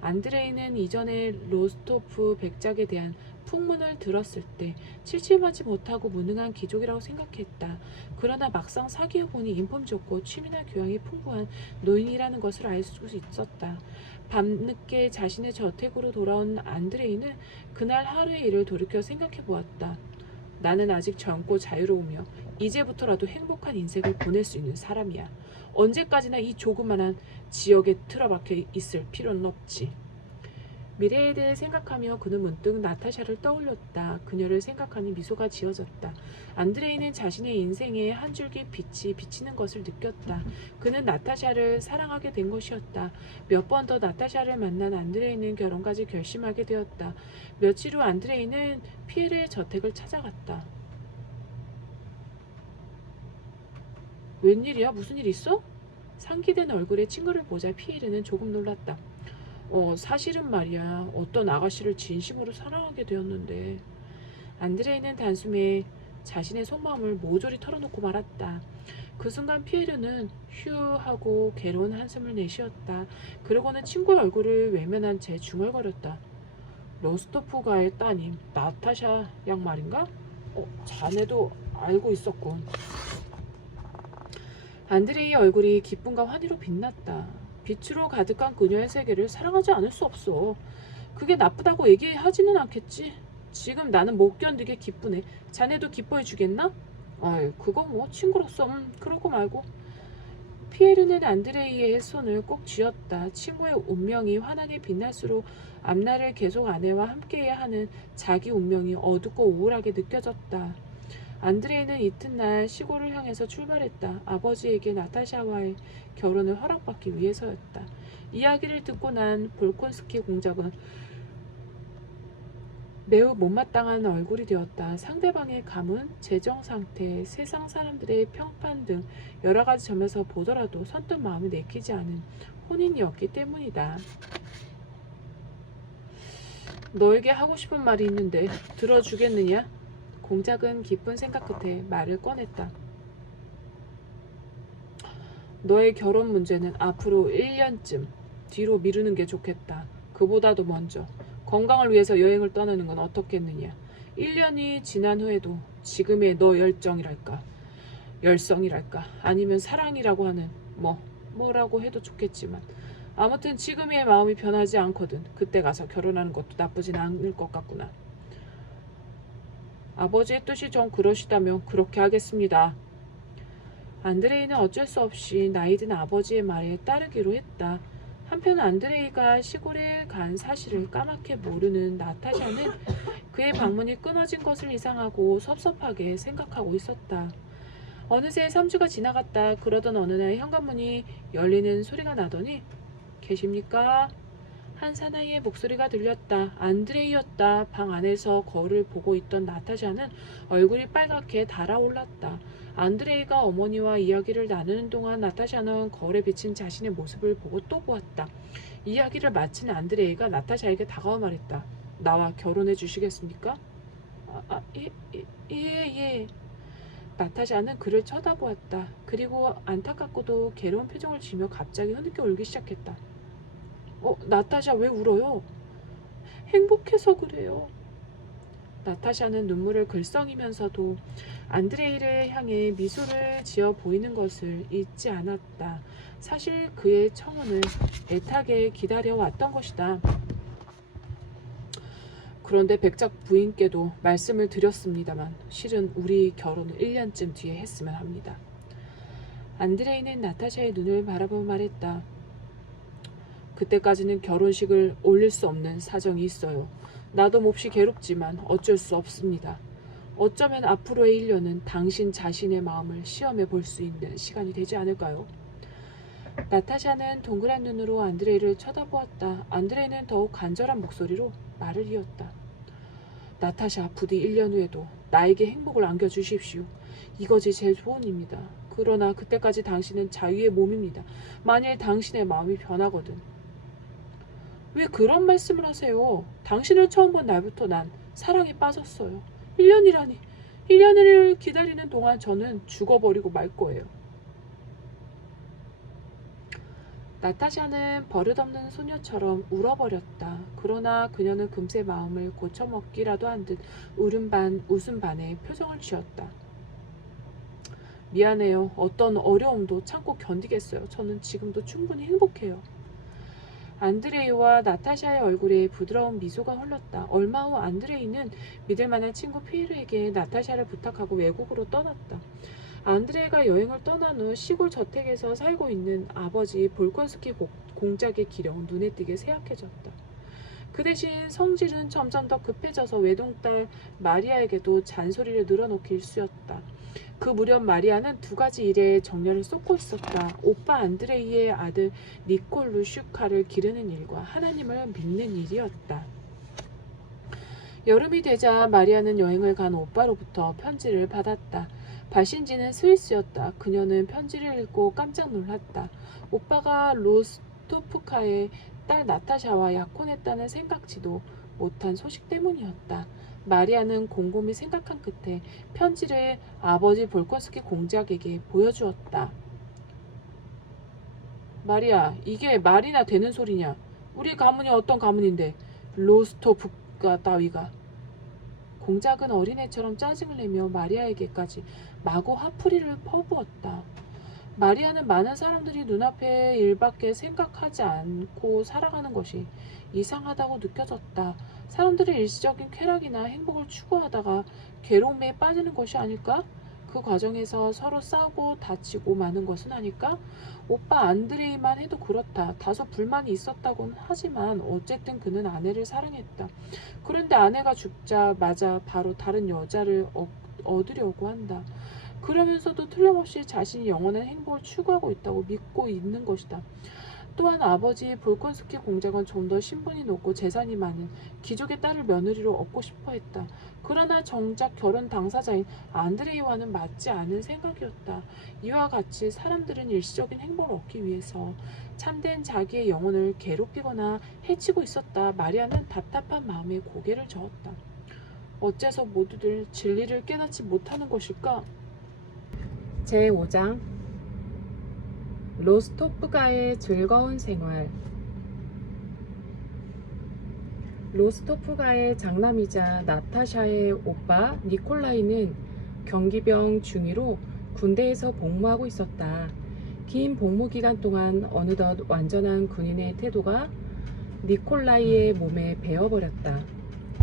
안드레이는 이전에 로스토프 백작에 대한 풍문을 들었을 때 칠칠하지 못하고 무능한 귀족이라고 생각했다. 그러나 막상 사귀어보니 인품 좋고 취미나 교양이 풍부한 노인이라는 것을 알 수 있었다. 밤늦게 자신의 저택으로 돌아온 안드레이는 그날 하루의 일을 돌이켜 생각해 보았다. 나는 아직 젊고 자유로우며 이제부터라도 행복한 인생을 보낼 수 있는 사람이야. 언제까지나 이 조그만한 지역에 틀어박혀 있을 필요는 없지. 미래에 대해 생각하며 그는 문득 나타샤를 떠올렸다. 그녀를 생각하니 미소가 지어졌다. 안드레이는 자신의 인생에 한 줄기 빛이 비치는 것을 느꼈다. 그는 나타샤를 사랑하게 된 것이었다. 몇 번 더 나타샤를 만난 안드레이는 결혼까지 결심하게 되었다. 며칠 후 안드레이는 피에르의 저택을 찾아갔다. 웬일이야? 무슨 일 있어? 상기된 얼굴의 친구를 보자 피에르는 조금 놀랐다. 사실은 말이야. 어떤 아가씨를 진심으로 사랑하게 되었는데. 안드레이는 단숨에 자신의 속마음을 모조리 털어놓고 말았다. 그 순간 피에르는 휴 하고 괴로운 한숨을 내쉬었다. 그러고는 친구의 얼굴을 외면한 채 중얼거렸다. 로스토프가의 따님 나타샤 양 말인가? 자네도 알고 있었군. 안드레이의 얼굴이 기쁨과 환희로 빛났다. 빛으로 가득한 그녀의 세계를 사랑하지 않을 수 없어. 그게 나쁘다고 얘기하지는 않겠지. 지금 나는 못 견디게 기쁘네. 자네도 기뻐해 주겠나? 그거 뭐 친구로서 그러고 말고. 피에르는 안드레이의 손을 꼭 쥐었다. 친구의 운명이 환하게 빛날수록 앞날을 계속 아내와 함께해야 하는 자기 운명이 어둡고 우울하게 느껴졌다. 안드레이는 이튿날 시골을 향해서 출발했다. 아버지에게 나타샤와의 결혼을 허락받기 위해서였다. 이야기를 듣고 난 볼콘스키 공작은 매우 못마땅한 얼굴이 되었다. 상대방의 가문, 재정 상태, 세상 사람들의 평판 등 여러 가지 점에서 보더라도 선뜻 마음이 내키지 않은 혼인이었기 때문이다. 너에게 하고 싶은 말이 있는데 들어주겠느냐? 공작은 깊은 생각 끝에 말을 꺼냈다. 너의 결혼 문제는 앞으로 1년쯤 뒤로 미루는 게 좋겠다. 그보다도 먼저 건강을 위해서 여행을 떠나는 건 어떻겠느냐. 1년이 지난 후에도 지금의 너 열성이랄까 아니면 사랑이라고 하는 뭐라고 해도 좋겠지만 아무튼 지금의 마음이 변하지 않거든. 그때 가서 결혼하는 것도 나쁘진 않을 것 같구나. 아버지의 뜻이 좀 그러시다면 그렇게 하겠습니다. 안드레이는 어쩔 수 없이 나이든 아버지의 말에 따르기로 했다. 한편 안드레이가 시골에 간 사실을 까맣게 모르는 나타샤는 그의 방문이 끊어진 것을 이상하고 섭섭하게 생각하고 있었다. 어느새 3주가 지나갔다. 그러던 어느 날 현관문이 열리는 소리가 나더니 계십니까? 한 사나이의 목소리가 들렸다. 안드레이였다. 방 안에서 거울을 보고 있던 나타샤는 얼굴이 빨갛게 달아올랐다. 안드레이가 어머니와 이야기를 나누는 동안 나타샤는 거울에 비친 자신의 모습을 보고 또 보았다. 이야기를 마친 안드레이가 나타샤에게 다가와 말했다. 나와 결혼해 주시겠습니까? 예. 나타샤는 그를 쳐다보았다. 그리고 안타깝고도 괴로운 표정을 지며 갑자기 흐느껴 울기 시작했다. 나타샤 왜 울어요? 행복해서 그래요. 나타샤는 눈물을 글썽이면서도 안드레이를 향해 미소를 지어 보이는 것을 잊지 않았다. 사실 그의 청혼을 애타게 기다려왔던 것이다. 그런데 백작 부인께도 말씀을 드렸습니다만 실은 우리 결혼을 1년쯤 뒤에 했으면 합니다. 안드레이는 나타샤의 눈을 바라보며 말했다. 그때까지는 결혼식을 올릴 수 없는 사정이 있어요. 나도 몹시 괴롭지만 어쩔 수 없습니다. 어쩌면 앞으로의 1년은 당신 자신의 마음을 시험해 볼 수 있는 시간이 되지 않을까요? 나타샤는 동그란 눈으로 안드레이를 쳐다보았다. 안드레이는 더욱 간절한 목소리로 말을 이었다. 나타샤, 부디 1년 후에도 나에게 행복을 안겨주십시오. 이것이 제 소원입니다. 그러나 그때까지 당신은 자유의 몸입니다. 만일 당신의 마음이 변하거든. 왜 그런 말씀을 하세요? 당신을 처음 본 날부터 난 사랑에 빠졌어요. 1년이라니. 1년을 기다리는 동안 저는 죽어버리고 말 거예요. 나타샤는 버릇없는 소녀처럼 울어버렸다. 그러나 그녀는 금세 마음을 고쳐먹기라도 한 듯 울음 반 웃음 반의 표정을 지었다. 미안해요. 어떤 어려움도 참고 견디겠어요. 저는 지금도 충분히 행복해요. 안드레이와 나타샤의 얼굴에 부드러운 미소가 흘렀다. 얼마 후 안드레이는 믿을만한 친구 피에르에게 나타샤를 부탁하고 외국으로 떠났다. 안드레이가 여행을 떠난 후 시골 저택에서 살고 있는 아버지 볼콘스키 공작의 기력은 눈에 띄게 쇠약해졌다. 그 대신 성질은 점점 더 급해져서 외동딸 마리아에게도 잔소리를 늘어놓기 일쑤였다. 그 무렵 마리아는 두 가지 일에 정열을 쏟고 있었다. 오빠 안드레이의 아들 니콜루 슈카를 기르는 일과 하나님을 믿는 일이었다. 여름이 되자 마리아는 여행을 간 오빠로부터 편지를 받았다. 발신지는 스위스였다. 그녀는 편지를 읽고 깜짝 놀랐다. 오빠가 로스토프카의 딸 나타샤와 약혼했다는 생각지도 못한 소식 때문이었다. 마리아는 곰곰이 생각한 끝에 편지를 아버지 볼콘스키 공작에게 보여주었다. 마리아, 이게 말이나 되는 소리냐? 우리 가문이 어떤 가문인데 로스토프카 따위가. 공작은 어린애처럼 짜증을 내며 마리아에게까지 마구 화풀이를 퍼부었다. 마리아는 많은 사람들이 눈앞의 일밖에 생각하지 않고 살아가는 것이 이상하다고 느껴졌다. 사람들이 일시적인 쾌락이나 행복을 추구하다가 괴로움에 빠지는 것이 아닐까? 그 과정에서 서로 싸우고 다치고 마는 것은 아닐까? 오빠 안드레이만 해도 그렇다. 다소 불만이 있었다곤 하지만 어쨌든 그는 아내를 사랑했다. 그런데 아내가 죽자마자 바로 다른 여자를 얻으려고 한다. 그러면서도 틀림없이 자신이 영원한 행복을 추구하고 있다고 믿고 있는 것이다. 또한 아버지 볼콘스키 공작은 좀 더 신분이 높고 재산이 많은 귀족의 딸을 며느리로 얻고 싶어 했다. 그러나 정작 결혼 당사자인 안드레이와는 맞지 않은 생각이었다. 이와 같이 사람들은 일시적인 행복을 얻기 위해서 참된 자기의 영혼을 괴롭히거나 해치고 있었다. 마리아는 답답한 마음에 고개를 저었다. 어째서 모두들 진리를 깨닫지 못하는 것일까? 제5장 로스토프가의 즐거운 생활. 로스토프가의 장남이자 나타샤의 오빠 니콜라이는 경기병 중위로 군대에서 복무하고 있었다. 긴 복무 기간 동안 어느덧 완전한 군인의 태도가 니콜라이의 몸에 배어버렸다.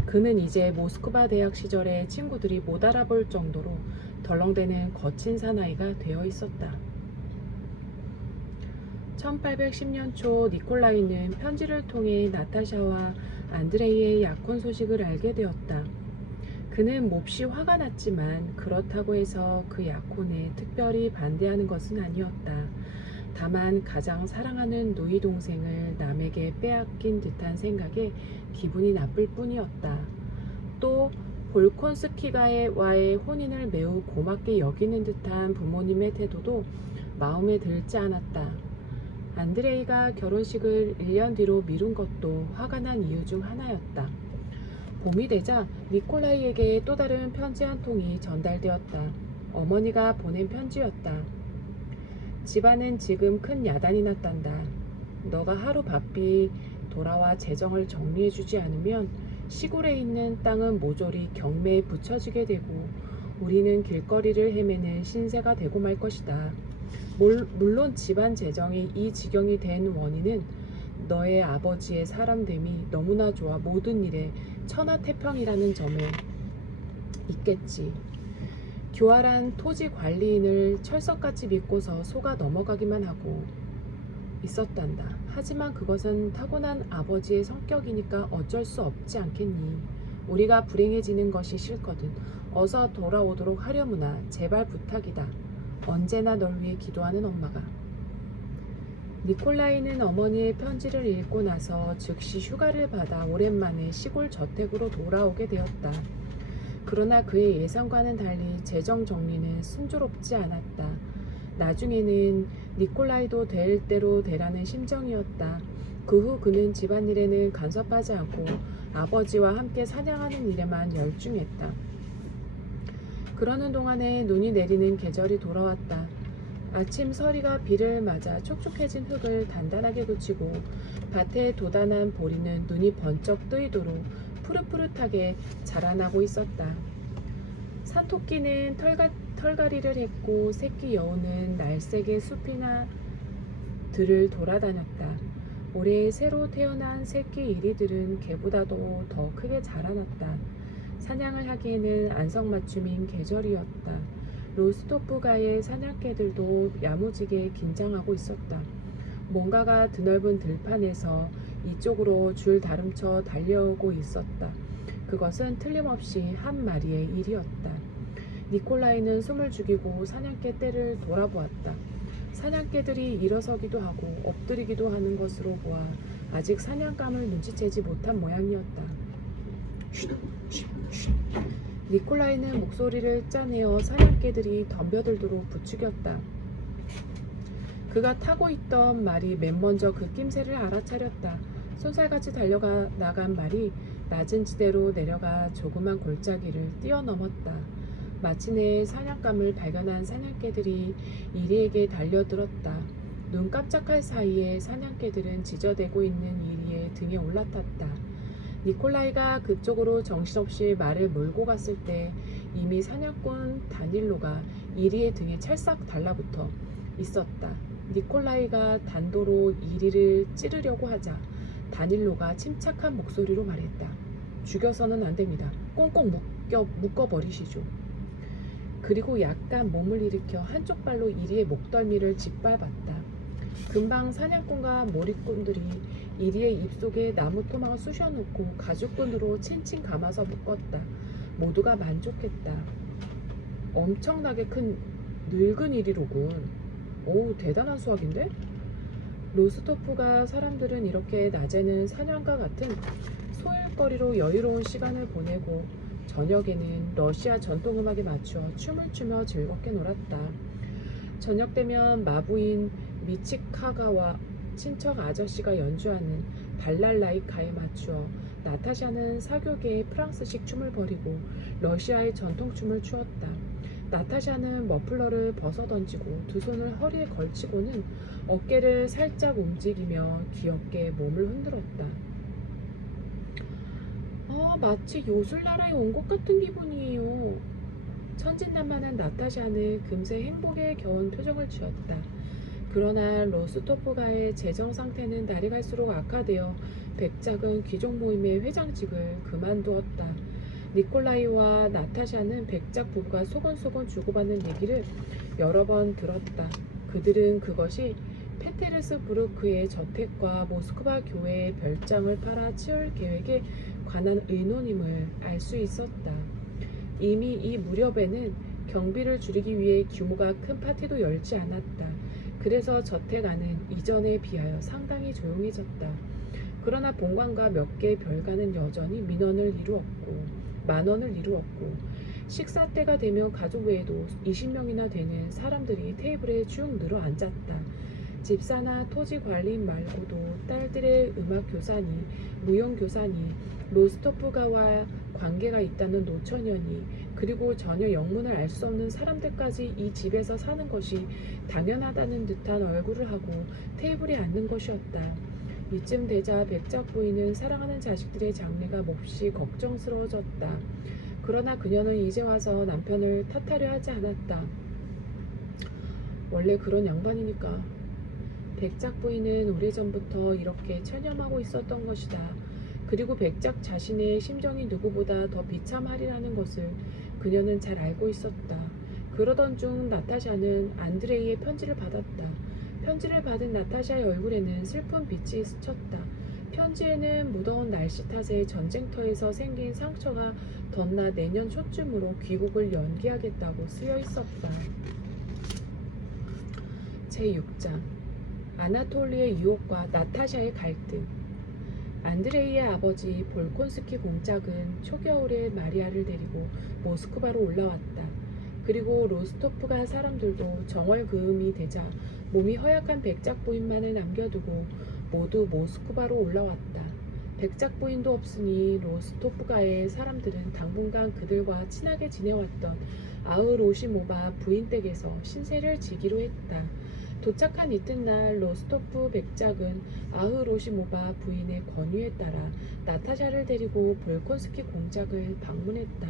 그는 이제 모스크바 대학 시절의 친구들이 못 알아볼 정도로 덜렁대는 거친 사나이가 되어 있었다. 1810년 초 니콜라이는 편지를 통해 나타샤와 안드레이의 약혼 소식을 알게 되었다. 그는 몹시 화가 났지만 그렇다고 해서 그 약혼에 특별히 반대하는 것은 아니었다. 다만 가장 사랑하는 누이 동생을 남에게 빼앗긴 듯한 생각에 기분이 나쁠 뿐이었다. 또 볼콘스키가와의 혼인을 매우 고맙게 여기는 듯한 부모님의 태도도 마음에 들지 않았다. 안드레이가 결혼식을 1년 뒤로 미룬 것도 화가 난 이유 중 하나였다. 봄이 되자 니콜라이에게 또 다른 편지 한 통이 전달되었다. 어머니가 보낸 편지였다. 집안은 지금 큰 야단이 났단다. 너가 하루 바삐 돌아와 재정을 정리해주지 않으면 시골에 있는 땅은 모조리 경매에 붙여지게 되고 우리는 길거리를 헤매는 신세가 되고 말 것이다. 물론 집안 재정이 이 지경이 된 원인은 너의 아버지의 사람됨이 너무나 좋아 모든 일에 천하태평이라는 점에 있겠지. 교활한 토지 관리인을 철석같이 믿고서 속아 넘어가기만 하고 있었단다. 하지만 그것은 타고난 아버지의 성격이니까 어쩔 수 없지 않겠니. 우리가 불행해지는 것이 싫거든. 어서 돌아오도록 하려무나 제발 부탁이다. 언제나 널 위해 기도하는 엄마가. 니콜라이는 어머니의 편지를 읽고 나서 즉시 휴가를 받아 오랜만에 시골 저택으로 돌아오게 되었다. 그러나 그의 예상과는 달리 재정 정리는 순조롭지 않았다. 나중에는 니콜라이도 될 대로 되라는 심정이었다. 그 후 그는 집안일에는 간섭하지 않고 아버지와 함께 사냥하는 일에만 열중했다. 그러는 동안에 눈이 내리는 계절이 돌아왔다. 아침 서리가 비를 맞아 촉촉해진 흙을 단단하게 굳히고 밭에 돋아난 보리는 눈이 번쩍 뜨이도록 푸릇푸릇하게 자라나고 있었다. 산토끼는 털갈이를 했고 새끼 여우는 날쌔게 숲이나 들을 돌아다녔다. 올해 새로 태어난 새끼 이리들은 개보다도 더 크게 자라났다. 사냥을 하기에는 안성맞춤인 계절이었다. 로스토프가의 사냥개들도 야무지게 긴장하고 있었다. 뭔가가 드넓은 들판에서 이쪽으로 줄 다름쳐 달려오고 있었다. 그것은 틀림없이 한 마리의 일이었다. 니콜라이는 숨을 죽이고 사냥개 떼를 돌아보았다. 사냥개들이 일어서기도 하고 엎드리기도 하는 것으로 보아 아직 사냥감을 눈치채지 못한 모양이었다. 쉿, 쉿, 쉿. 니콜라이는 목소리를 짜내어 사냥개들이 덤벼들도록 부추겼다. 그가 타고 있던 말이 맨 먼저 그 낌새를 알아차렸다. 쏜살같이 달려가 나간 말이 낮은 지대로 내려가 조그만 골짜기를 뛰어넘었다. 마침내 사냥감을 발견한 사냥개들이 이리에게 달려들었다. 눈 깜짝할 사이에 사냥개들은 지저대고 있는 이리의 등에 올라탔다. 니콜라이가 그쪽으로 정신없이 말을 몰고 갔을 때 이미 사냥꾼 다닐로가 이리의 등에 찰싹 달라붙어 있었다. 니콜라이가 단도로 이리를 찌르려고 하자 다닐로가 침착한 목소리로 말했다. 죽여서는 안 됩니다. 꽁꽁 묶어버리시죠. 그리고 약간 몸을 일으켜 한쪽 발로 이리의 목덜미를 짓밟았다. 금방 사냥꾼과 몰입꾼들이 이리의 입속에 나무 토막을 쑤셔놓고 가죽끈으로 칭칭 감아서 묶었다. 모두가 만족했다. 엄청나게 큰 늙은 이리로군. 오, 대단한 수확인데? 로스토프가 사람들은 이렇게 낮에는 사냥과 같은 소일거리로 여유로운 시간을 보내고 저녁에는 러시아 전통음악에 맞추어 춤을 추며 즐겁게 놀았다. 저녁 되면 마부인 미치카가와 친척 아저씨가 연주하는 발랄라이카에 맞추어 나타샤는 사교계의 프랑스식 춤을 벌이고 러시아의 전통춤을 추었다. 나타샤는 머플러를 벗어던지고 두 손을 허리에 걸치고는 어깨를 살짝 움직이며 귀엽게 몸을 흔들었다. 마치 요술나라에 온 것 같은 기분이에요. 천진난만한 나타샤는 금세 행복에 겨운 표정을 지었다. 그러나 로스토프가의 재정 상태는 날이 갈수록 악화되어 백작은 귀족 모임의 회장직을 그만두었다. 니콜라이와 나타샤는 백작 부부가 소곤소곤 주고받는 얘기를 여러 번 들었다. 그들은 그것이 페테르스부르크의 저택과 모스크바 교회의 별장을 팔아 치울 계획에 관한 의논임을 알 수 있었다. 이미 이 무렵에는 경비를 줄이기 위해 규모가 큰 파티도 열지 않았다. 그래서 저택 안은 이전에 비하여 상당히 조용해졌다. 그러나 본관과 몇 개의 별관은 여전히 만 원을 이루었고 식사 때가 되면 가족 외에도 20명이나 되는 사람들이 테이블에 쭉 늘어 앉았다. 집사나 토지 관리인 말고도 딸들의 음악 교사니, 무용 교사니, 로스토프가와 관계가 있다는 노처녀니, 그리고 전혀 영문을 알 수 없는 사람들까지 이 집에서 사는 것이 당연하다는 듯한 얼굴을 하고 테이블에 앉는 것이었다. 이쯤 되자 백작 부인은 사랑하는 자식들의 장래가 몹시 걱정스러워졌다. 그러나 그녀는 이제 와서 남편을 탓하려 하지 않았다. 원래 그런 양반이니까. 백작 부인은 오래전부터 이렇게 체념하고 있었던 것이다. 그리고 백작 자신의 심정이 누구보다 더 비참하리라는 것을 그녀는 잘 알고 있었다. 그러던 중 나타샤는 안드레이의 편지를 받았다. 편지를 받은 나타샤의 얼굴에는 슬픈 빛이 스쳤다. 편지에는 무더운 날씨 탓에 전쟁터에서 생긴 상처가 덧나 내년 초쯤으로 귀국을 연기하겠다고 쓰여 있었다. 제6장 아나톨리의 유혹과 나타샤의 갈등. 안드레이의 아버지 볼콘스키 공작은 초겨울에 마리아를 데리고 모스크바로 올라왔다. 그리고 로스토프가 사람들도 정월그음이 되자 몸이 허약한 백작 부인만을 남겨두고 모두 모스크바로 올라왔다. 백작 부인도 없으니 로스토프가의 사람들은 당분간 그들과 친하게 지내왔던 아흐로시모바 부인 댁에서 신세를 지기로 했다. 도착한 이튿날 로스토프 백작은 아흐로시모바 부인의 권유에 따라 나타샤를 데리고 볼콘스키 공작을 방문했다.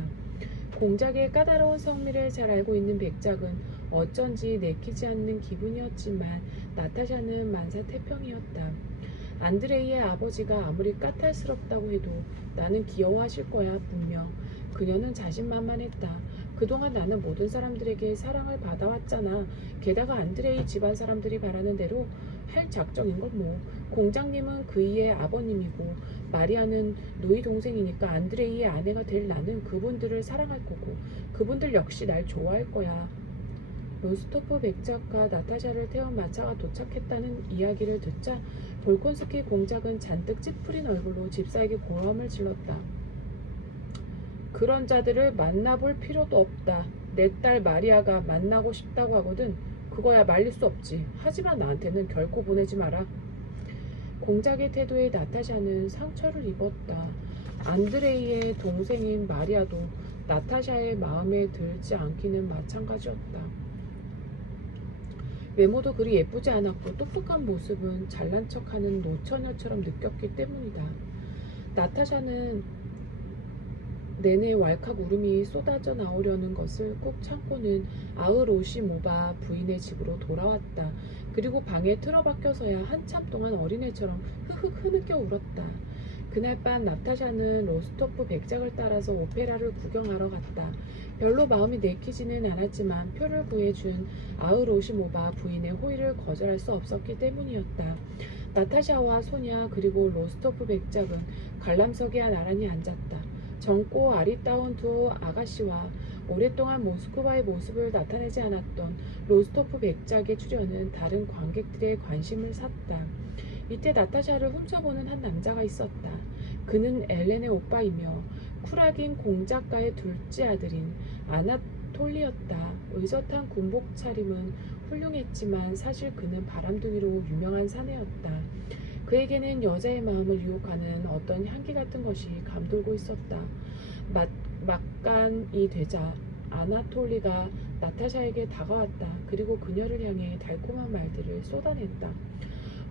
공작의 까다로운 성미를 잘 알고 있는 백작은 어쩐지 내키지 않는 기분이었지만 나타샤는 만사태평이었다. 안드레이의 아버지가 아무리 까탈스럽다고 해도 나는 귀여워하실 거야, 분명. 그녀는 자신만만했다. 그동안 나는 모든 사람들에게 사랑을 받아왔잖아. 게다가 안드레이 집안 사람들이 바라는 대로 할 작정인 건 뭐. 공장님은 그이의 아버님이고 마리아는 누이 동생이니까 안드레이의 아내가 될 나는 그분들을 사랑할 거고 그분들 역시 날 좋아할 거야. 로스토프 백작과 나타샤를 태운 마차가 도착했다는 이야기를 듣자 볼콘스키 공작은 잔뜩 찌푸린 얼굴로 집사에게 고함을 질렀다. 그런 자들을 만나볼 필요도 없다. 내 딸 마리아가 만나고 싶다고 하거든. 그거야 말릴 수 없지. 하지만 나한테는 결코 보내지 마라. 공작의 태도에 나타샤는 상처를 입었다. 안드레이의 동생인 마리아도 나타샤의 마음에 들지 않기는 마찬가지였다. 외모도 그리 예쁘지 않았고 똑똑한 모습은 잘난 척하는 노처녀처럼 느꼈기 때문이다. 나타샤는 내내 왈칵 울음이 쏟아져 나오려는 것을 꾹 참고는 아으로시모바 부인의 집으로 돌아왔다. 그리고 방에 틀어박혀서야 한참 동안 어린애처럼 흐흐 흐느껴 울었다. 그날 밤 나타샤는 로스토프 백작을 따라서 오페라를 구경하러 갔다. 별로 마음이 내키지는 않았지만 표를 구해준 아으로시모바 부인의 호의를 거절할 수 없었기 때문이었다. 나타샤와 소냐 그리고 로스토프 백작은 관람석에 나란히 앉았다. 젊고 아리따운 두 아가씨와 오랫동안 모스크바의 모습을 나타내지 않았던 로스토프 백작의 출연은 다른 관객들의 관심을 샀다. 이때 나타샤를 훔쳐보는 한 남자가 있었다. 그는 엘렌의 오빠이며 쿨하긴 공작가의 둘째 아들인 아나톨리였다. 의젓한 군복 차림은 훌륭했지만 사실 그는 바람둥이로 유명한 사내였다. 그에게는 여자의 마음을 유혹하는 어떤 향기 같은 것이 감돌고 있었다. 막간이 되자 아나톨리가 나타샤에게 다가왔다. 그리고 그녀를 향해 달콤한 말들을 쏟아냈다.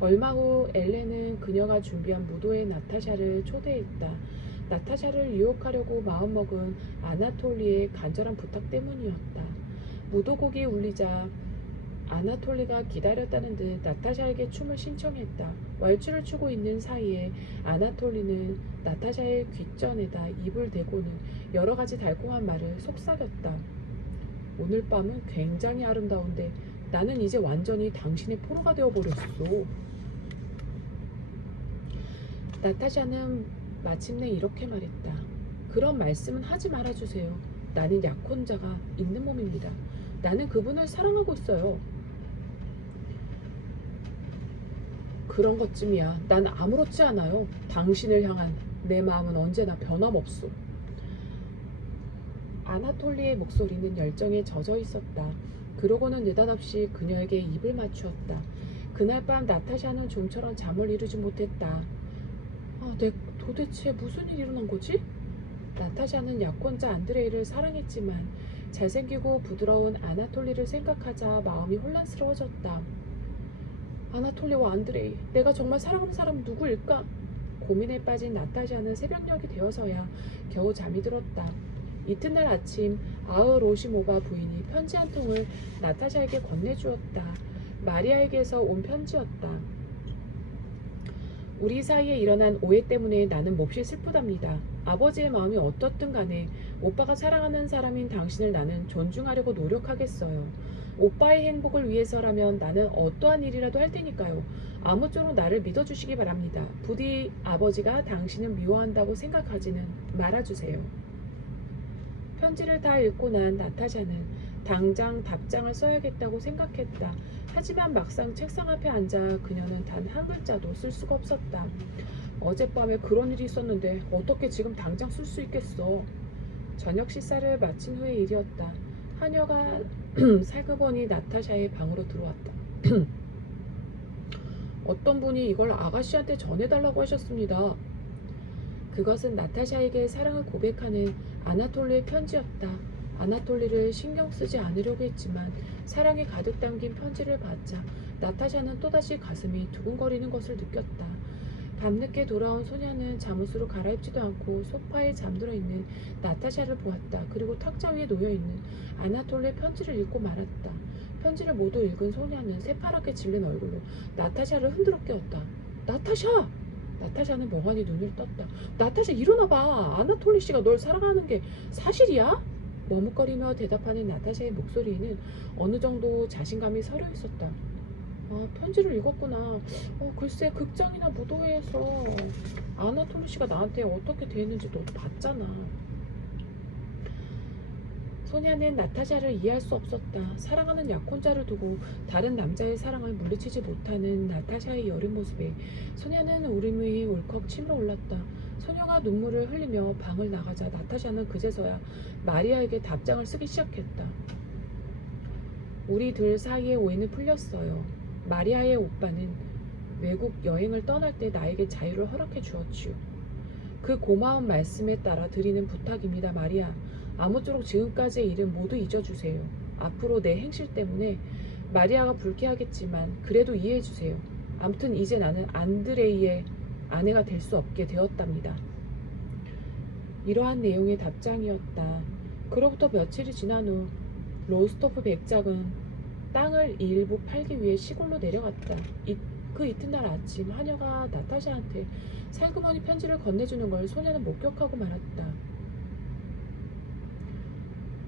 얼마 후 엘렌은 그녀가 준비한 무도에 나타샤를 초대했다. 나타샤를 유혹하려고 마음먹은 아나톨리의 간절한 부탁 때문이었다. 무도곡이 울리자 아나톨리가 기다렸다는 듯 나타샤에게 춤을 신청했다. 왈츠를 추고 있는 사이에 아나톨리는 나타샤의 귓전에다 입을 대고는 여러 가지 달콤한 말을 속삭였다. 오늘 밤은 굉장히 아름다운데 나는 이제 완전히 당신의 포로가 되어버렸어. 나타샤는 마침내 이렇게 말했다. 그런 말씀은 하지 말아주세요. 나는 약혼자가 있는 몸입니다. 나는 그분을 사랑하고 있어요. 그런 것쯤이야. 난 아무렇지 않아요. 당신을 향한 내 마음은 언제나 변함없소. 아나톨리의 목소리는 열정에 젖어 있었다. 그러고는 느닷없이 그녀에게 입을 맞추었다. 그날 밤 나타샤는 좀처럼 잠을 이루지 못했다. 도대체 무슨 일이 일어난 거지? 나타샤는 약혼자 안드레이를 사랑했지만 잘생기고 부드러운 아나톨리를 생각하자 마음이 혼란스러워졌다. 아나톨리와 안드레이, 내가 정말 사랑하는 사람은 누구일까? 고민에 빠진 나타샤는 새벽녘이 되어서야 겨우 잠이 들었다. 이튿날 아침 아으로시모바 부인이 편지 한 통을 나타샤에게 건네주었다. 마리아에게서 온 편지였다. 우리 사이에 일어난 오해 때문에 나는 몹시 슬프답니다. 아버지의 마음이 어떻든 간에 오빠가 사랑하는 사람인 당신을 나는 존중하려고 노력하겠어요. 오빠의 행복을 위해서라면 나는 어떠한 일이라도 할 테니까요. 아무쪼록 나를 믿어주시기 바랍니다. 부디 아버지가 당신을 미워한다고 생각하지는 말아주세요. 편지를 다 읽고 난 나타샤는 당장 답장을 써야겠다고 생각했다. 하지만 막상 책상 앞에 앉아 그녀는 단 한 글자도 쓸 수가 없었다. 어젯밤에 그런 일이 있었는데 어떻게 지금 당장 쓸 수 있겠어. 저녁 식사를 마친 후의 일이었다. 하녀가 살그머니 나타샤의 방으로 들어왔다. 어떤 분이 이걸 아가씨한테 전해달라고 하셨습니다. 그것은 나타샤에게 사랑을 고백하는 아나톨리의 편지였다. 아나톨리를 신경 쓰지 않으려고 했지만 사랑이 가득 담긴 편지를 받자 나타샤는 또다시 가슴이 두근거리는 것을 느꼈다. 밤늦게 돌아온 소녀는 잠옷으로 갈아입지도 않고 소파에 잠들어 있는 나타샤를 보았다. 그리고 탁자 위에 놓여있는 아나톨리의 편지를 읽고 말았다. 편지를 모두 읽은 소녀는 새파랗게 질린 얼굴로 나타샤를 흔들어 깨웠다. 나타샤! 나타샤는 멍하니 눈을 떴다. 나타샤 일어나봐. 아나톨리 씨가 널 사랑하는 게 사실이야? 머뭇거리며 대답하는 나타샤의 목소리에는 어느 정도 자신감이 서려 있었다. 아, 편지를 읽었구나. 글쎄 극장이나 무도회에서 아나톨리 씨가 나한테 어떻게 대했는지 너도 봤잖아. 소냐는 나타샤를 이해할 수 없었다. 사랑하는 약혼자를 두고 다른 남자의 사랑을 물리치지 못하는 나타샤의 여린 모습에 소냐는 울음이 울컥 치밀어 올랐다. 소녀가 눈물을 흘리며 방을 나가자 나타샤는 그제서야 마리아에게 답장을 쓰기 시작했다. 우리 둘 사이의 오해는 풀렸어요. 마리아의 오빠는 외국 여행을 떠날 때 나에게 자유를 허락해 주었지요. 그 고마운 말씀에 따라 드리는 부탁입니다, 마리아. 아무쪼록 지금까지의 일은 모두 잊어주세요. 앞으로 내 행실 때문에 마리아가 불쾌하겠지만 그래도 이해해주세요. 아무튼 이제 나는 안드레이의 아내가 될 수 없게 되었답니다. 이러한 내용의 답장이었다. 그로부터 며칠이 지난 후 로스토프 백작은 땅을 일부 팔기 위해 시골로 내려갔다. 그 이튿날 아침 하녀가 나타샤한테 살그머니 편지를 건네주는 걸 소녀는 목격하고 말았다.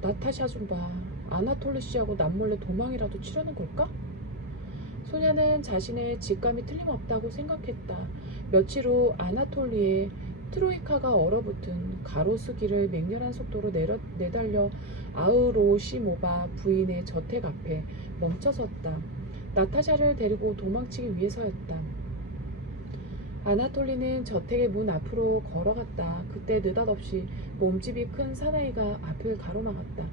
나타샤 좀 봐. 아나톨리 씨하고 남몰래 도망이라도 치려는 걸까? 소녀는 자신의 직감이 틀림없다고 생각했다. 며칠 후 아나톨리의 트로이카가 얼어붙은 가로수길을 맹렬한 속도로 내달려 아으로시모바 부인의 저택 앞에 멈춰섰다. 나타샤를 데리고 도망치기 위해서였다. 아나톨리는 저택의 문 앞으로 걸어갔다. 그때 느닷없이 몸집이 큰 사나이가 앞을 가로막았다.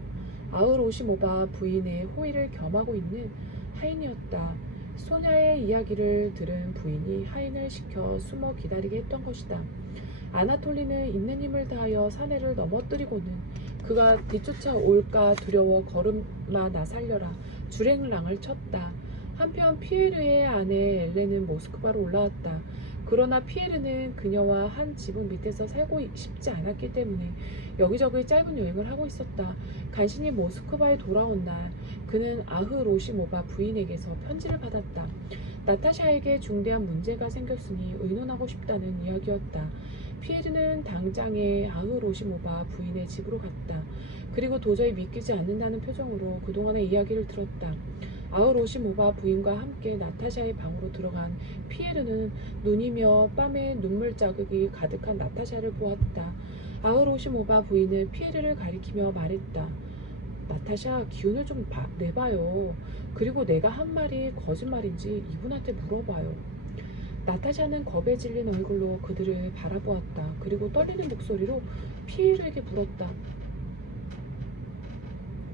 아으로시모바 부인의 호의를 겸하고 있는 하인이었다. 소냐의 이야기를 들은 부인이 하인을 시켜 숨어 기다리게 했던 것이다. 아나톨리는 있는 힘을 다하여 사내를 넘어뜨리고는 그가 뒤쫓아 올까 두려워 걸음마 나 살려라 주랭랑을 쳤다. 한편 피에르의 아내 엘레는 모스크바로 올라왔다. 그러나 피에르는 그녀와 한 지붕 밑에서 살고 싶지 않았기 때문에 여기저기 짧은 여행을 하고 있었다. 간신히 모스크바에 돌아온 날 그는 아흐로시모바 부인에게서 편지를 받았다. 나타샤에게 중대한 문제가 생겼으니 의논하고 싶다는 이야기였다. 피에르는 당장에 아흐로시모바 부인의 집으로 갔다. 그리고 도저히 믿기지 않는다는 표정으로 그동안의 이야기를 들었다. 아흐로시모바 부인과 함께 나타샤의 방으로 들어간 피에르는 눈이며 뺨에 눈물 자국이 가득한 나타샤를 보았다. 아흐로시모바 부인은 피에르를 가리키며 말했다. 나타샤, 기운을 좀 내봐요. 그리고 내가 한 말이 거짓말인지 이분한테 물어봐요. 나타샤는 겁에 질린 얼굴로 그들을 바라보았다. 그리고 떨리는 목소리로 피에르에게 물었다.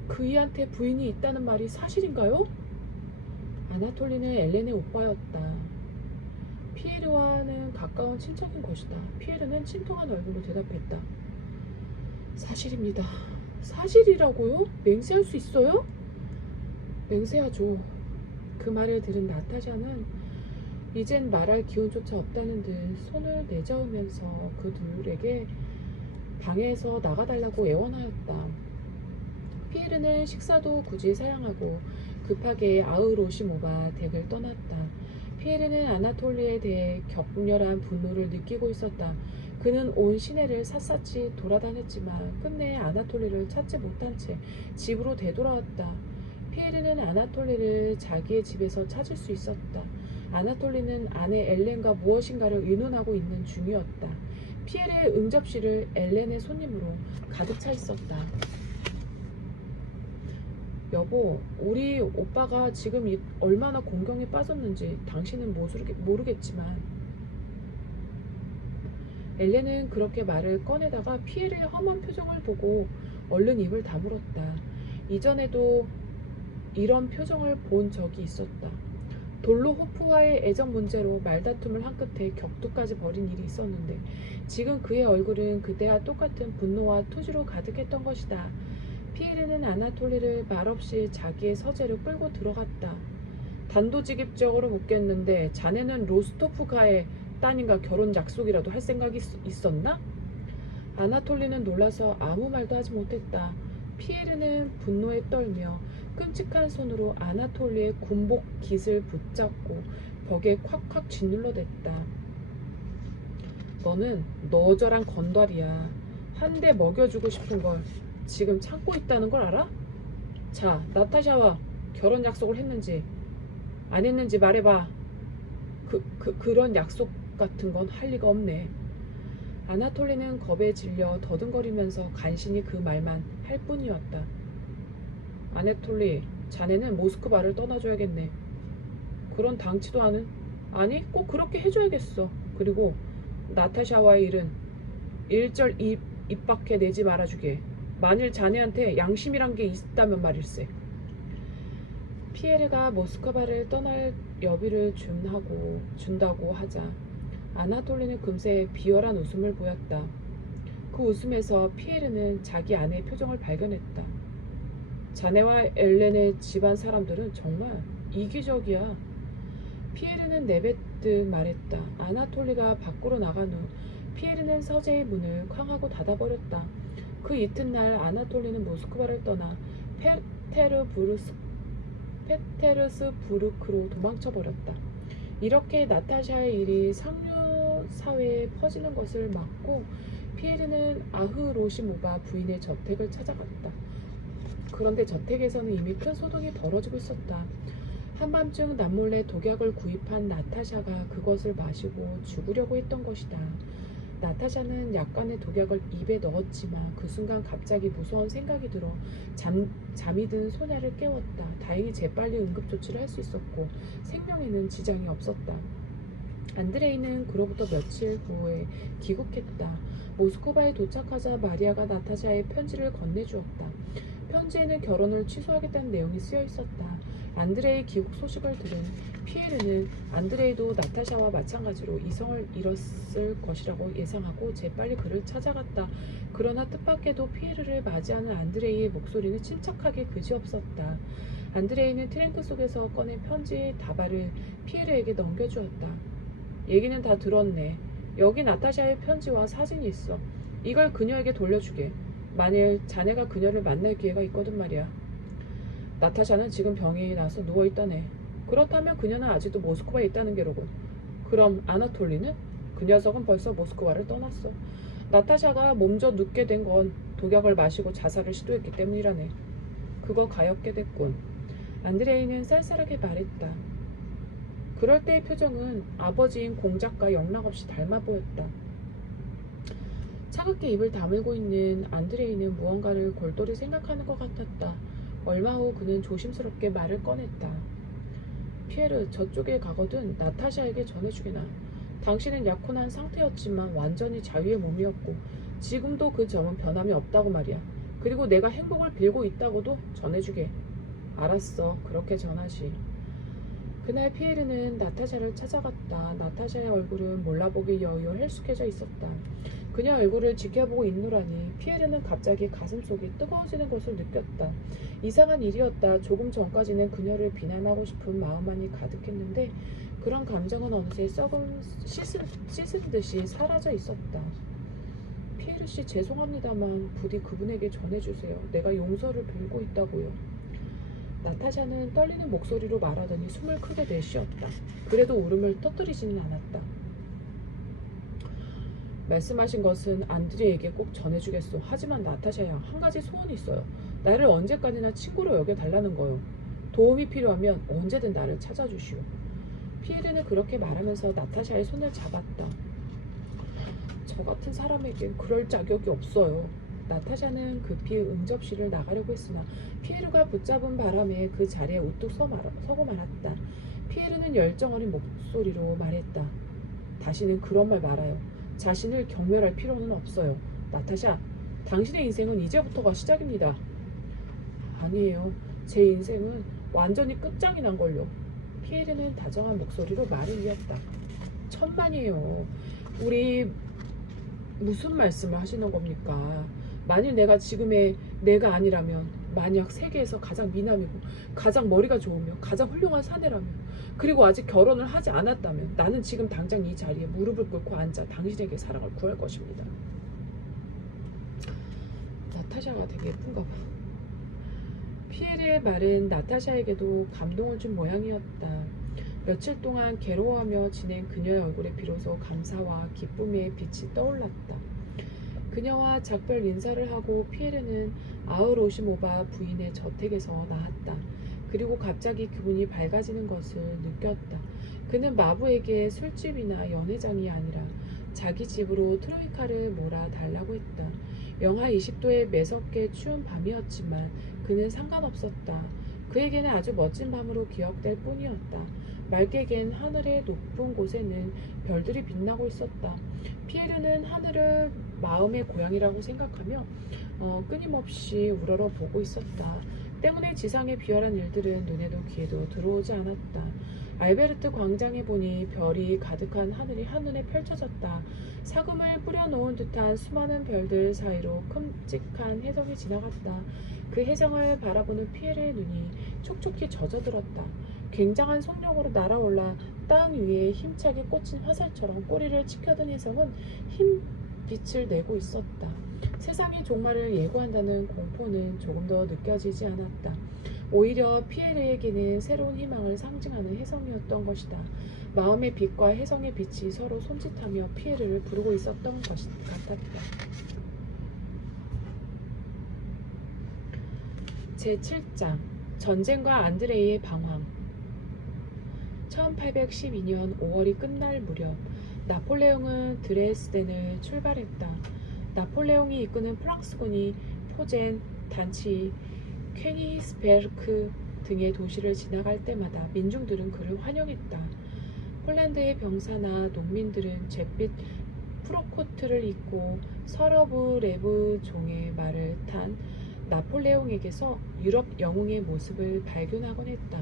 그이한테 부인이 있다는 말이 사실인가요? 아나톨리는 엘렌의 오빠였다. 피에르와는 가까운 친척인 것이다. 피에르는 침통한 얼굴로 대답했다. 사실입니다. 사실이라고요? 맹세할 수 있어요? 맹세하죠. 그 말을 들은 나타샤는 이젠 말할 기운조차 없다는 듯 손을 내저으면서 그들에게 방에서 나가달라고 애원하였다. 피에르는 식사도 굳이 사양하고 급하게 아으로시모바 댁을 떠났다. 피에르는 아나톨리에 대해 격렬한 분노를 느끼고 있었다. 그는 온 시내를 샅샅이 돌아다녔지만 끝내 아나톨리를 찾지 못한 채 집으로 되돌아왔다. 피에르는 아나톨리를 자기의 집에서 찾을 수 있었다. 아나톨리는 아내 엘렌과 무엇인가를 의논하고 있는 중이었다. 피에르의 응접실을 엘렌의 손님으로 가득 차 있었다. 여보, 우리 오빠가 지금 얼마나 공경에 빠졌는지 당신은 모르겠지만 엘렌은 그렇게 말을 꺼내다가 피에르의 험한 표정을 보고 얼른 입을 다물었다. 이전에도 이런 표정을 본 적이 있었다. 돌로호프와의 애정 문제로 말다툼을 한 끝에 격투까지 벌인 일이 있었는데 지금 그의 얼굴은 그때와 똑같은 분노와 투지로 가득했던 것이다. 피에르는 아나톨리를 말없이 자기의 서재로 끌고 들어갔다. 단도직입적으로 묻겠는데 자네는 로스토프가의 따님과 결혼 약속이라도 할 생각이 있었나? 아나톨리는 놀라서 아무 말도 하지 못했다. 피에르는 분노에 떨며 끔찍한 손으로 아나톨리의 군복 깃을 붙잡고 벽에 콱콱 짓눌러댔다. 너는 너저랑 건달이야. 한 대 먹여주고 싶은 걸 지금 참고 있다는 걸 알아? 자, 나타샤와 결혼 약속을 했는지 안 했는지 말해봐. 그런 약속 같은 건 할 리가 없네. 아나톨리는 겁에 질려 더듬거리면서 간신히 그 말만 할 뿐이었다. 아나톨리, 자네는 모스크바를 떠나줘야겠네. 그런 당치도 않은? 아니, 꼭 그렇게 해줘야겠어. 그리고 나타샤와의 일은 일절 입 밖에 내지 말아주게. 만일 자네한테 양심이란 게 있다면 말일세. 피에르가 모스크바를 떠날 여비를 준다고 하자 아나톨리는 금세 비열한 웃음을 보였다. 그 웃음에서 피에르는 자기 아내의 표정을 발견했다. 자네와 엘렌의 집안 사람들은 정말 이기적이야. 피에르는 내뱉듯 말했다. 아나톨리가 밖으로 나간 후 피에르는 서재의 문을 쾅하고 닫아버렸다. 그 이튿날 아나톨리는 모스크바를 떠나 페테르스부르크로 도망쳐버렸다. 이렇게 나타샤의 일이 상류 사회에 퍼지는 것을 막고 피에르는 아흐로시모바 부인의 저택을 찾아갔다. 그런데 저택에서는 이미 큰 소동이 벌어지고 있었다. 한밤중 남몰래 독약을 구입한 나타샤가 그것을 마시고 죽으려고 했던 것이다. 나타샤는 약간의 독약을 입에 넣었지만 그 순간 갑자기 무서운 생각이 들어 잠이 든 소냐를 깨웠다. 다행히 재빨리 응급조치를 할 수 있었고 생명에는 지장이 없었다. 안드레이는 그로부터 며칠 후에 귀국했다. 모스크바에 도착하자 마리아가 나타샤의 편지를 건네주었다. 편지에는 결혼을 취소하겠다는 내용이 쓰여 있었다. 안드레이의 귀국 소식을 들은 피에르는 안드레이도 나타샤와 마찬가지로 이성을 잃었을 것이라고 예상하고 재빨리 그를 찾아갔다. 그러나 뜻밖에도 피에르를 맞이하는 안드레이의 목소리는 침착하게 그지없었다. 안드레이는 트렁크 속에서 꺼낸 편지 다발을 피에르에게 넘겨주었다. 얘기는 다 들었네. 여기 나타샤의 편지와 사진이 있어. 이걸 그녀에게 돌려주게. 만일 자네가 그녀를 만날 기회가 있거든 말이야. 나타샤는 지금 병이 나서 누워있다네. 그렇다면 그녀는 아직도 모스크바에 있다는 게로군. 그럼 아나톨리는? 그 녀석은 벌써 모스크바를 떠났어. 나타샤가 몸져 눕게 된 건 독약을 마시고 자살을 시도했기 때문이라네. 그거 가엾게 됐군. 안드레이는 쌀쌀하게 말했다. 그럴 때의 표정은 아버지인 공작과 영락없이 닮아 보였다. 차갑게 입을 다물고 있는 안드레이는 무언가를 골똘히 생각하는 것 같았다. 얼마 후 그는 조심스럽게 말을 꺼냈다. 피에르, 저쪽에 가거든 나타샤에게 전해주게나. 당신은 약혼한 상태였지만 완전히 자유의 몸이었고 지금도 그 점은 변함이 없다고 말이야. 그리고 내가 행복을 빌고 있다고도 전해주게. 알았어, 그렇게 전하시. 그날 피에르는 나타샤를 찾아갔다. 나타샤의 얼굴은 몰라보기 여여 헬쑥해져 있었다. 그녀 얼굴을 지켜보고 있노라니 피에르는 갑자기 가슴속이 뜨거워지는 것을 느꼈다. 이상한 일이었다. 조금 전까지는 그녀를 비난하고 싶은 마음만이 가득했는데 그런 감정은 어느새 씻은 듯이 사라져 있었다. 피에르 씨, 죄송합니다만 부디 그분에게 전해주세요. 내가 용서를 빌고 있다고요. 나타샤는 떨리는 목소리로 말하더니 숨을 크게 내쉬었다. 그래도 울음을 터뜨리지는 않았다. 말씀하신 것은 안드레에게 꼭 전해주겠소. 하지만 나타샤야, 한 가지 소원이 있어요. 나를 언제까지나 친구로 여겨달라는 거요. 도움이 필요하면 언제든 나를 찾아주시오. 피에르는 그렇게 말하면서 나타샤의 손을 잡았다. 저 같은 사람에겐 그럴 자격이 없어요. 나타샤는 급히 응접실을 나가려고 했으나 피에르가 붙잡은 바람에 그 자리에 우뚝 서고 말았다. 피에르는 열정 어린 목소리로 말했다. 다시는 그런 말 말아요. 자신을 경멸할 필요는 없어요. 나타샤, 당신의 인생은 이제부터가 시작입니다. 아니에요. 제 인생은 완전히 끝장이 난걸요. 피에르는 다정한 목소리로 말을 이었다. 천만이에요. 우리 무슨 말씀을 하시는 겁니까? 만일 내가 지금의 내가 아니라면, 만약 세계에서 가장 미남이고 가장 머리가 좋으며 가장 훌륭한 사내라면, 그리고 아직 결혼을 하지 않았다면 나는 지금 당장 이 자리에 무릎을 꿇고 앉아 당신에게 사랑을 구할 것입니다. 나타샤가 되게 예쁜가 봐. 피에르의 말은 나타샤에게도 감동을 준 모양이었다. 며칠 동안 괴로워하며 지낸 그녀의 얼굴에 비로소 감사와 기쁨의 빛이 떠올랐다. 그녀와 작별 인사를 하고 피에르는 아우로시모바 부인의 저택에서 나왔다. 그리고 갑자기 기분이 밝아지는 것을 느꼈다. 그는 마부에게 술집이나 연회장이 아니라 자기 집으로 트로이카를 몰아달라고 했다. 영하 20도의 매섭게 추운 밤이었지만 그는 상관없었다. 그에게는 아주 멋진 밤으로 기억될 뿐이었다. 말게겐 하늘의 높은 곳에는 별들이 빛나고 있었다. 피에르는 하늘을 마음의 고향이라고 생각하며 끊임없이 우러러 보고 있었다. 때문에 지상의 비열한 일들은 눈에도 귀에도 들어오지 않았다. 알베르트 광장에 보니 별이 가득한 하늘이 한눈에 펼쳐졌다. 사금을 뿌려놓은 듯한 수많은 별들 사이로 큼직한 혜성이 지나갔다. 그 혜성을 바라보는 피에르의 눈이 촉촉히 젖어들었다. 굉장한 속력으로 날아올라 땅 위에 힘차게 꽂힌 화살처럼 꼬리를 치켜든 혜성은 흰 빛을 내고 있었다. 세상의 종말을 예고한다는 공포는 조금 더 느껴지지 않았다. 오히려 피에르에게는 새로운 희망을 상징하는 혜성이었던 것이다. 마음의 빛과 혜성의 빛이 서로 손짓하며 피에르를 부르고 있었던 것 같았다. 제7장 전쟁과 안드레이의 방황. 1812년 5월이 끝날 무렵 나폴레옹은 드레스덴을 출발했다. 나폴레옹이 이끄는 프랑스군이 포젠, 단치, 퀘니히스베르크 등의 도시를 지나갈 때마다 민중들은 그를 환영했다. 폴란드의 병사나 농민들은 잿빛 프로코트를 입고 서러브레브 종의 말을 탄 나폴레옹에게서 유럽 영웅의 모습을 발견하곤 했다.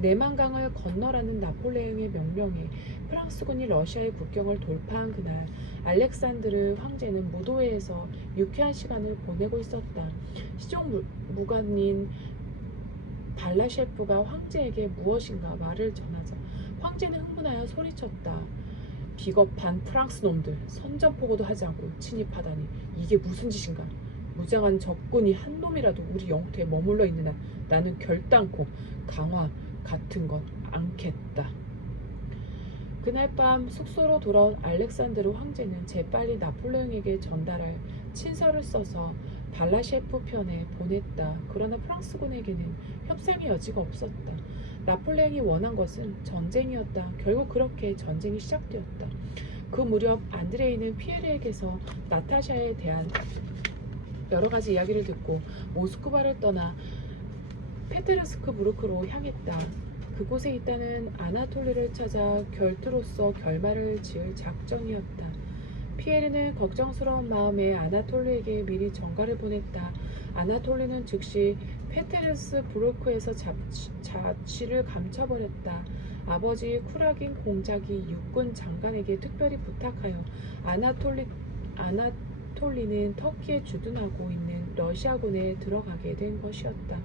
내만강을 건너라는 나폴레옹의 명령에 프랑스군이 러시아의 국경을 돌파한 그날 알렉산드르 황제는 무도회에서 유쾌한 시간을 보내고 있었다. 시종무관인 발라셰프가 황제에게 무엇인가 말을 전하자 황제는 흥분하여 소리쳤다. 비겁한 프랑스 놈들, 선전포고도 하지 않고 침입하다니 이게 무슨 짓인가. 무장한 적군이 한 놈이라도 우리 영토에 머물러 있는 한 나는 결단코 강화 같은 건 않겠다. 그날 밤 숙소로 돌아온 알렉산드르 황제는 재빨리 나폴레옹에게 전달할 친서를 써서 발라셰프 편에 보냈다. 그러나 프랑스군에게는 협상의 여지가 없었다. 나폴레옹이 원한 것은 전쟁이었다. 결국 그렇게 전쟁이 시작되었다. 그 무렵 안드레이는 피에르에게서 나타샤에 대한 여러 가지 이야기를 듣고 모스크바를 떠나 페테르스크부르크로 향했다. 그곳에 있다는 아나톨리를 찾아 결투로서 결말을 지을 작정이었다. 피에르는 걱정스러운 마음에 아나톨리에게 미리 전가를 보냈다. 아나톨리는 즉시 페테르스부르크에서 자취를 감춰버렸다. 아버지 쿠라긴 공작이 육군 장관에게 특별히 부탁하여 아나톨리는 터키에 주둔하고 있는 러시아군에 들어가게 된 것이었다.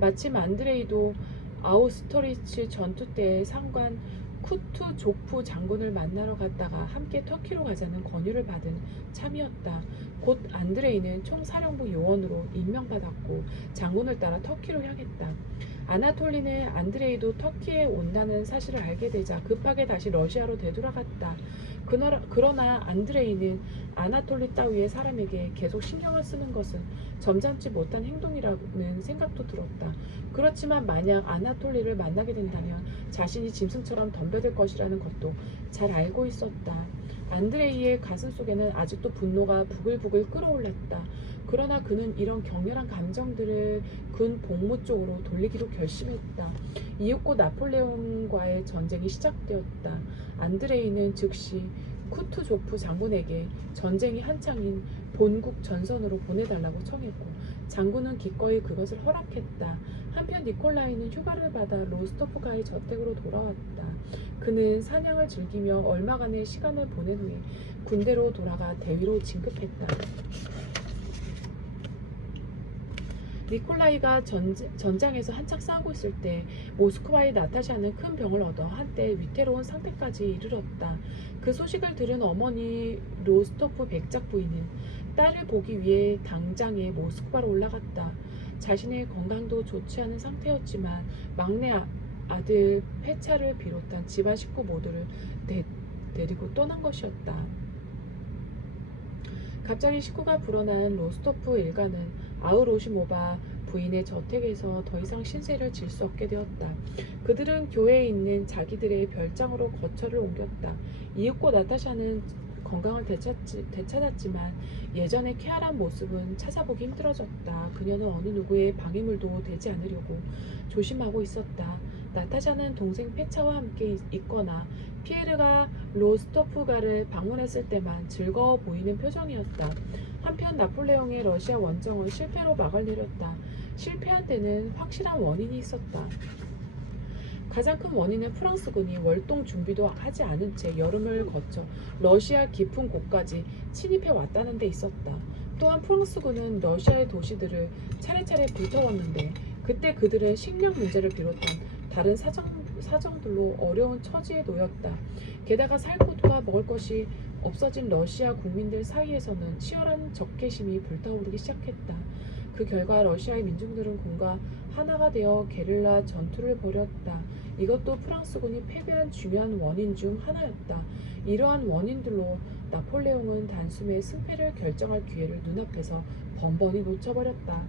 마침 안드레이도 아우스터리츠 전투 때의 상관 쿠투조프 장군을 만나러 갔다가 함께 터키로 가자는 권유를 받은 참이었다. 곧 안드레이는 총사령부 요원으로 임명받았고 장군을 따라 터키로 향했다. 아나톨리는 안드레이도 터키에 온다는 사실을 알게 되자 급하게 다시 러시아로 되돌아갔다. 그러나 안드레이는 아나톨리 따위의 사람에게 계속 신경을 쓰는 것은 점잖지 못한 행동이라는 생각도 들었다. 그렇지만 만약 아나톨리를 만나게 된다면 자신이 짐승처럼 덤벼들 것이라는 것도 잘 알고 있었다. 안드레이의 가슴속에는 아직도 분노가 부글부글 끓어올랐다. 그러나 그는 이런 격렬한 감정들을 군 복무 쪽으로 돌리기로 결심했다. 이윽고 나폴레옹과의 전쟁이 시작되었다. 안드레이는 즉시 쿠투조프 장군에게 전쟁이 한창인 본국 전선으로 보내달라고 청했고 장군은 기꺼이 그것을 허락했다. 한편 니콜라이는 휴가를 받아 로스토프가의 저택으로 돌아왔다. 그는 사냥을 즐기며 얼마간의 시간을 보낸 후에 군대로 돌아가 대위로 진급했다. 니콜라이가 전장에서 한창 싸우고 있을 때 모스크바의 나타샤는 큰 병을 얻어 한때 위태로운 상태까지 이르렀다. 그 소식을 들은 어머니 로스토프 백작 부인은 딸을 보기 위해 당장에 모스크바로 올라갔다. 자신의 건강도 좋지 않은 상태였지만 막내 아들 페차를 비롯한 집안 식구 모두를 데리고 떠난 것이었다. 갑자기 식구가 불어난 로스토프 일가는 아우로시모바 부인의 저택에서 더 이상 신세를 질 수 없게 되었다. 그들은 교회에 있는 자기들의 별장으로 거처를 옮겼다. 이윽고 나타샤는 건강을 되찾았지만 예전의 쾌활한 모습은 찾아보기 힘들어졌다. 그녀는 어느 누구의 방해물도 되지 않으려고 조심하고 있었다. 나타샤는 동생 페차와 함께 있거나 피에르가 로스토프가를 방문했을 때만 즐거워 보이는 표정이었다. 한편 나폴레옹의 러시아 원정은 실패로 막을 내렸다. 실패한 데는 확실한 원인이 있었다. 가장 큰 원인은 프랑스군이 월동 준비도 하지 않은 채 여름을 거쳐 러시아 깊은 곳까지 침입해 왔다는 데 있었다. 또한 프랑스군은 러시아의 도시들을 차례차례 불태웠는데 그때 그들은 식량 문제를 비롯한 다른 사정들로 어려운 처지에 놓였다. 게다가 살 곳과 먹을 것이 없어진 러시아 국민들 사이에서는 치열한 적개심이 불타오르기 시작했다. 그 결과 러시아의 민중들은 군과 하나가 되어 게릴라 전투를 벌였다. 이것도 프랑스군이 패배한 중요한 원인 중 하나였다. 이러한 원인들로 나폴레옹은 단숨에 승패를 결정할 기회를 눈앞에서 번번이 놓쳐버렸다.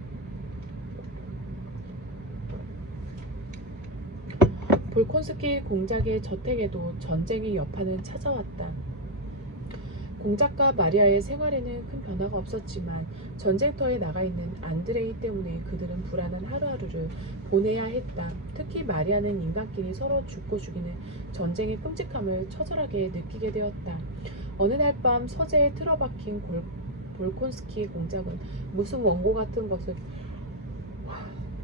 볼콘스키 공작의 저택에도 전쟁의 여파는 찾아왔다. 공작과 마리아의 생활에는 큰 변화가 없었지만 전쟁터에 나가 있는 안드레이 때문에 그들은 불안한 하루하루를 보내야 했다. 특히 마리아는 인간끼리 서로 죽고 죽이는 전쟁의 끔찍함을 처절하게 느끼게 되었다. 어느 날 밤 서재에 틀어박힌 볼콘스키 공작은 무슨 원고 같은 것을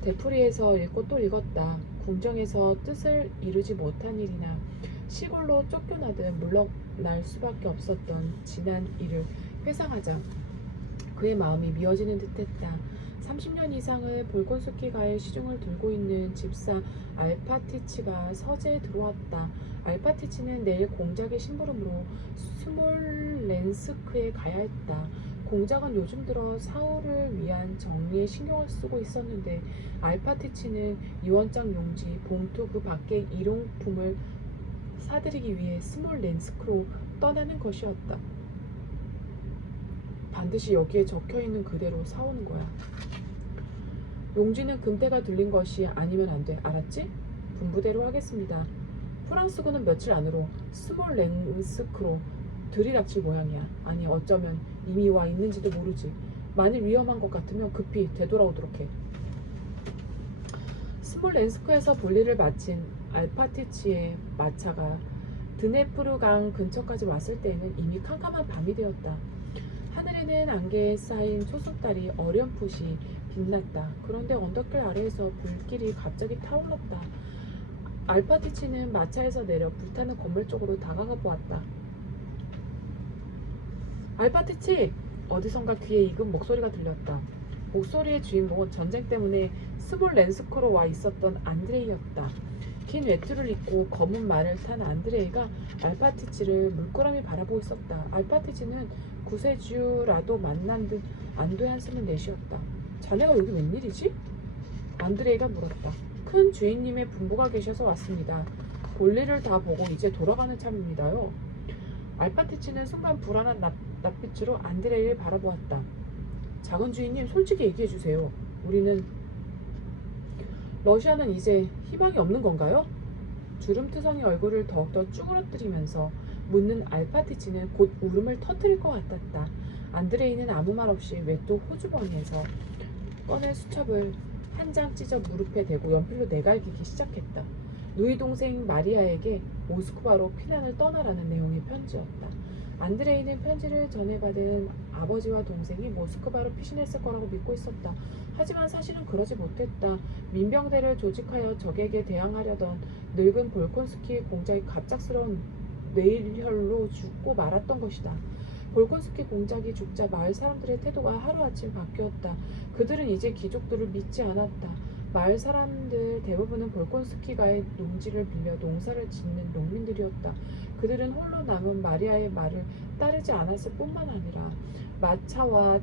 되풀이해서 읽고 또 읽었다. 궁정에서 뜻을 이루지 못한 일이나 시골로 쫓겨나듯 물러날 수밖에 없었던 지난 일을 회상하자 그의 마음이 미어지는 듯했다. 30년 이상을 볼콘스키가의 시중을 들고 있는 집사 알파티치가 서재에 들어왔다. 알파티치는 내일 공작의 심부름으로 스몰렌스크에 가야 했다. 공작은 요즘 들어 사후를 위한 정리에 신경을 쓰고 있었는데 알파티치는 유언장 용지, 봉투 그 밖의 일용품을 사들이기 위해 스몰렌스크로 떠나는 것이었다. 반드시 여기에 적혀있는 그대로 사오는 거야. 용지는 금태가 들린 것이 아니면 안 돼. 알았지? 분부대로 하겠습니다. 프랑스군은 며칠 안으로 스몰렌스크로 들이닥칠 모양이야. 아니 어쩌면 이미 와 있는지도 모르지. 만일 위험한 것 같으면 급히 되돌아오도록 해. 스몰렌스크에서 볼일을 마친 알파티치의 마차가 드네프르강 근처까지 왔을 때에는 이미 캄캄한 밤이 되었다. 하늘에는 안개에 쌓인 초승달이 어렴풋이 빛났다. 그런데 언덕길 아래에서 불길이 갑자기 타올랐다. 알파티치는 마차에서 내려 불타는 건물 쪽으로 다가가 보았다. 알파티치! 어디선가 귀에 익은 목소리가 들렸다. 목소리의 주인공은 전쟁 때문에 스몰렌스크로 와 있었던 안드레이였다. 긴 외투를 입고 검은 말을 탄 안드레이가 알파티치를 물끄러미 바라보고 있었다. 알파티치는 구세주라도 만난 듯 안도의 한숨을 내쉬었다. 자네가 여기 웬일이지? 안드레이가 물었다. 큰 주인님의 분부가 계셔서 왔습니다. 볼일을 다 보고 이제 돌아가는 참입니다요. 알파티치는 순간 불안한 낯빛으로 안드레이를 바라보았다. 작은 주인님, 솔직히 얘기해주세요. 우리는 러시아는 이제 희망이 없는 건가요? 주름투성이 얼굴을 더욱더 쭈그러뜨리면서 묻는 알파티치는 곧 울음을 터뜨릴 것 같았다. 안드레이는 아무 말 없이 외투 호주머니에서 꺼낸 수첩을 한 장 찢어 무릎에 대고 연필로 내갈기기 시작했다. 누이 동생 마리아에게 모스크바로 피난을 떠나라는 내용의 편지였다. 안드레이는 편지를 전해받은 아버지와 동생이 모스크바로 피신했을 거라고 믿고 있었다. 하지만 사실은 그러지 못했다. 민병대를 조직하여 적에게 대항하려던 늙은 볼콘스키 공작이 갑작스러운 뇌일혈로 죽고 말았던 것이다. 볼콘스키 공작이 죽자 마을 사람들의 태도가 하루아침 바뀌었다. 그들은 이제 귀족들을 믿지 않았다. 마을 사람들 대부분은 볼콘스키가의 농지를 빌려 농사를 짓는 농민들이었다. 그들은 홀로 남은 마리아의 말을 따르지 않았을 뿐만 아니라 마차와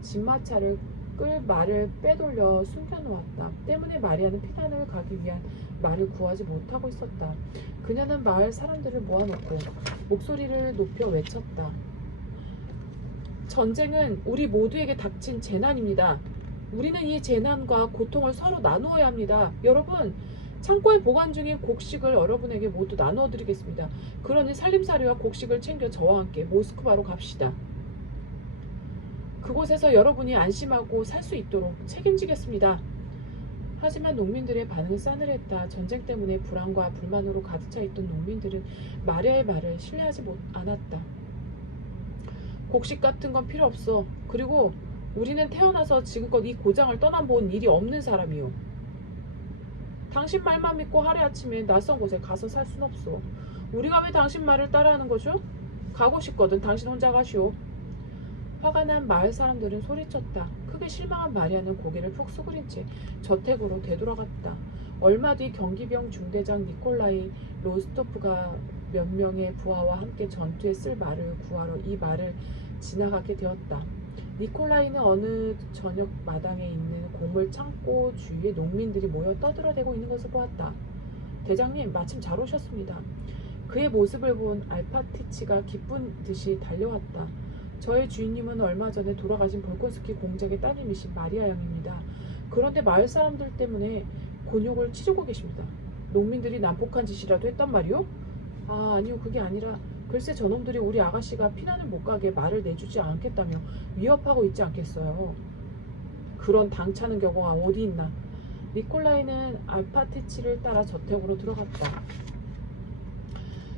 짐마차를 끌 말을 빼돌려 숨겨놓았다. 때문에 마리아는 피난을 가기 위한 말을 구하지 못하고 있었다. 그녀는 마을 사람들을 모아놓고 목소리를 높여 외쳤다. 전쟁은 우리 모두에게 닥친 재난입니다. 우리는 이 재난과 고통을 서로 나누어야 합니다. 여러분, 창고에 보관 중인 곡식을 여러분에게 모두 나누어 드리겠습니다. 그러니 살림살이와 곡식을 챙겨 저와 함께 모스크바로 갑시다. 그곳에서 여러분이 안심하고 살 수 있도록 책임지겠습니다. 하지만 농민들의 반응은 싸늘했다. 전쟁 때문에 불안과 불만으로 가득 차 있던 농민들은 마리아의 말을 신뢰하지 않았다. 곡식 같은 건 필요 없어. 그리고 우리는 태어나서 지금껏 이 고장을 떠나본 일이 없는 사람이요. 당신 말만 믿고 하루아침에 낯선 곳에 가서 살 순 없어. 우리가 왜 당신 말을 따라하는 거죠? 가고 싶거든 당신 혼자 가시오. 화가 난 마을 사람들은 소리쳤다. 크게 실망한 마리아는 고개를 푹 수그린 채 저택으로 되돌아갔다. 얼마 뒤 경기병 중대장 니콜라이 로스토프가 몇 명의 부하와 함께 전투에 쓸 말을 구하러 이 말을 지나가게 되었다. 니콜라이는 어느 저녁 마당에 있는 곡물 창고 주위에 농민들이 모여 떠들어대고 있는 것을 보았다. 대장님, 마침 잘 오셨습니다. 그의 모습을 본 알파티치가 기쁜 듯이 달려왔다. 저의 주인님은 얼마 전에 돌아가신 볼콘스키 공작의 따님이신 마리아 양입니다. 그런데 마을 사람들 때문에 곤욕을 치르고 계십니다. 농민들이 난폭한 짓이라도 했단 말이오? 아니요, 그게 아니라 글쎄 저놈들이 우리 아가씨가 피난을 못 가게 말을 내주지 않겠다며 위협하고 있지 않겠어요. 그런 당차는 경우가 어디 있나. 니콜라이는 알파티치를 따라 저택으로 들어갔다.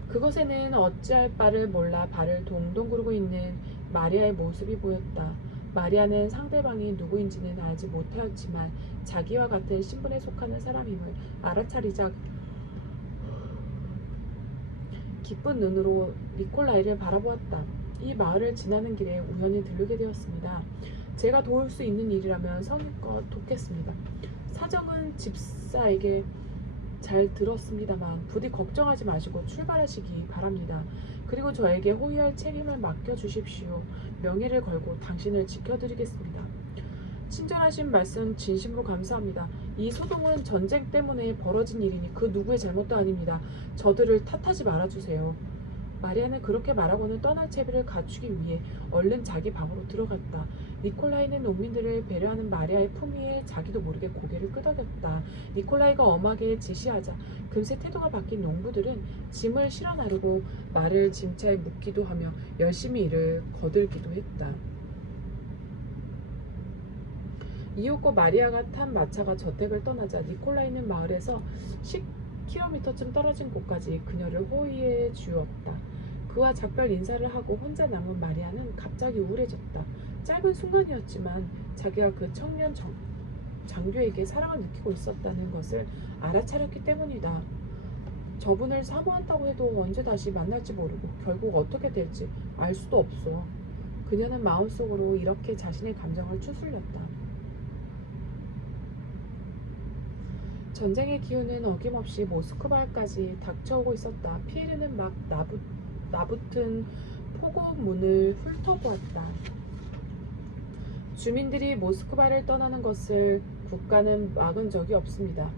그곳에는 어찌할 바를 몰라 발을 동동 구르고 있는 마리아의 모습이 보였다. 마리아는 상대방이 누구인지는 알지 못하였지만 자기와 같은 신분에 속하는 사람임을 알아차리자 기쁜 눈으로 니콜라이를 바라보았다. 이 마을을 지나는 길에 우연히 들르게 되었습니다. 제가 도울 수 있는 일이라면 성의껏 돕겠습니다. 사정은 집사에게 잘 들었습니다만 부디 걱정하지 마시고 출발하시기 바랍니다. 그리고 저에게 호위할 책임을 맡겨주십시오. 명예를 걸고 당신을 지켜드리겠습니다. 친절하신 말씀 진심으로 감사합니다. 이 소동은 전쟁 때문에 벌어진 일이니 그 누구의 잘못도 아닙니다. 저들을 탓하지 말아주세요. 마리아는 그렇게 말하고는 떠날 채비를 갖추기 위해 얼른 자기 방으로 들어갔다. 니콜라이는 농민들을 배려하는 마리아의 품위에 자기도 모르게 고개를 끄덕였다. 니콜라이가 엄하게 지시하자 금세 태도가 바뀐 농부들은 짐을 실어 나르고 말을 짐차에 묻기도 하며 열심히 일을 거들기도 했다. 이윽고 마리아가 탄 마차가 저택을 떠나자 니콜라이는 마을에서 10km쯤 떨어진 곳까지 그녀를 호위해 주었다. 그와 작별 인사를 하고 혼자 남은 마리아는 갑자기 우울해졌다. 짧은 순간이었지만 자기가 그 청년 장교에게 사랑을 느끼고 있었다는 것을 알아차렸기 때문이다. 저분을 사모한다고 해도 언제 다시 만날지 모르고 결국 어떻게 될지 알 수도 없어. 그녀는 마음속으로 이렇게 자신의 감정을 추스렸다. 전쟁의 기운은 어김없이 모스크바까지 닥쳐오고 있었다. 피에르는 막 나붙은 포고문을 훑어보았다. 주민들이 모스크바를 떠나는 것을 국가는 막은 적이 없습니다.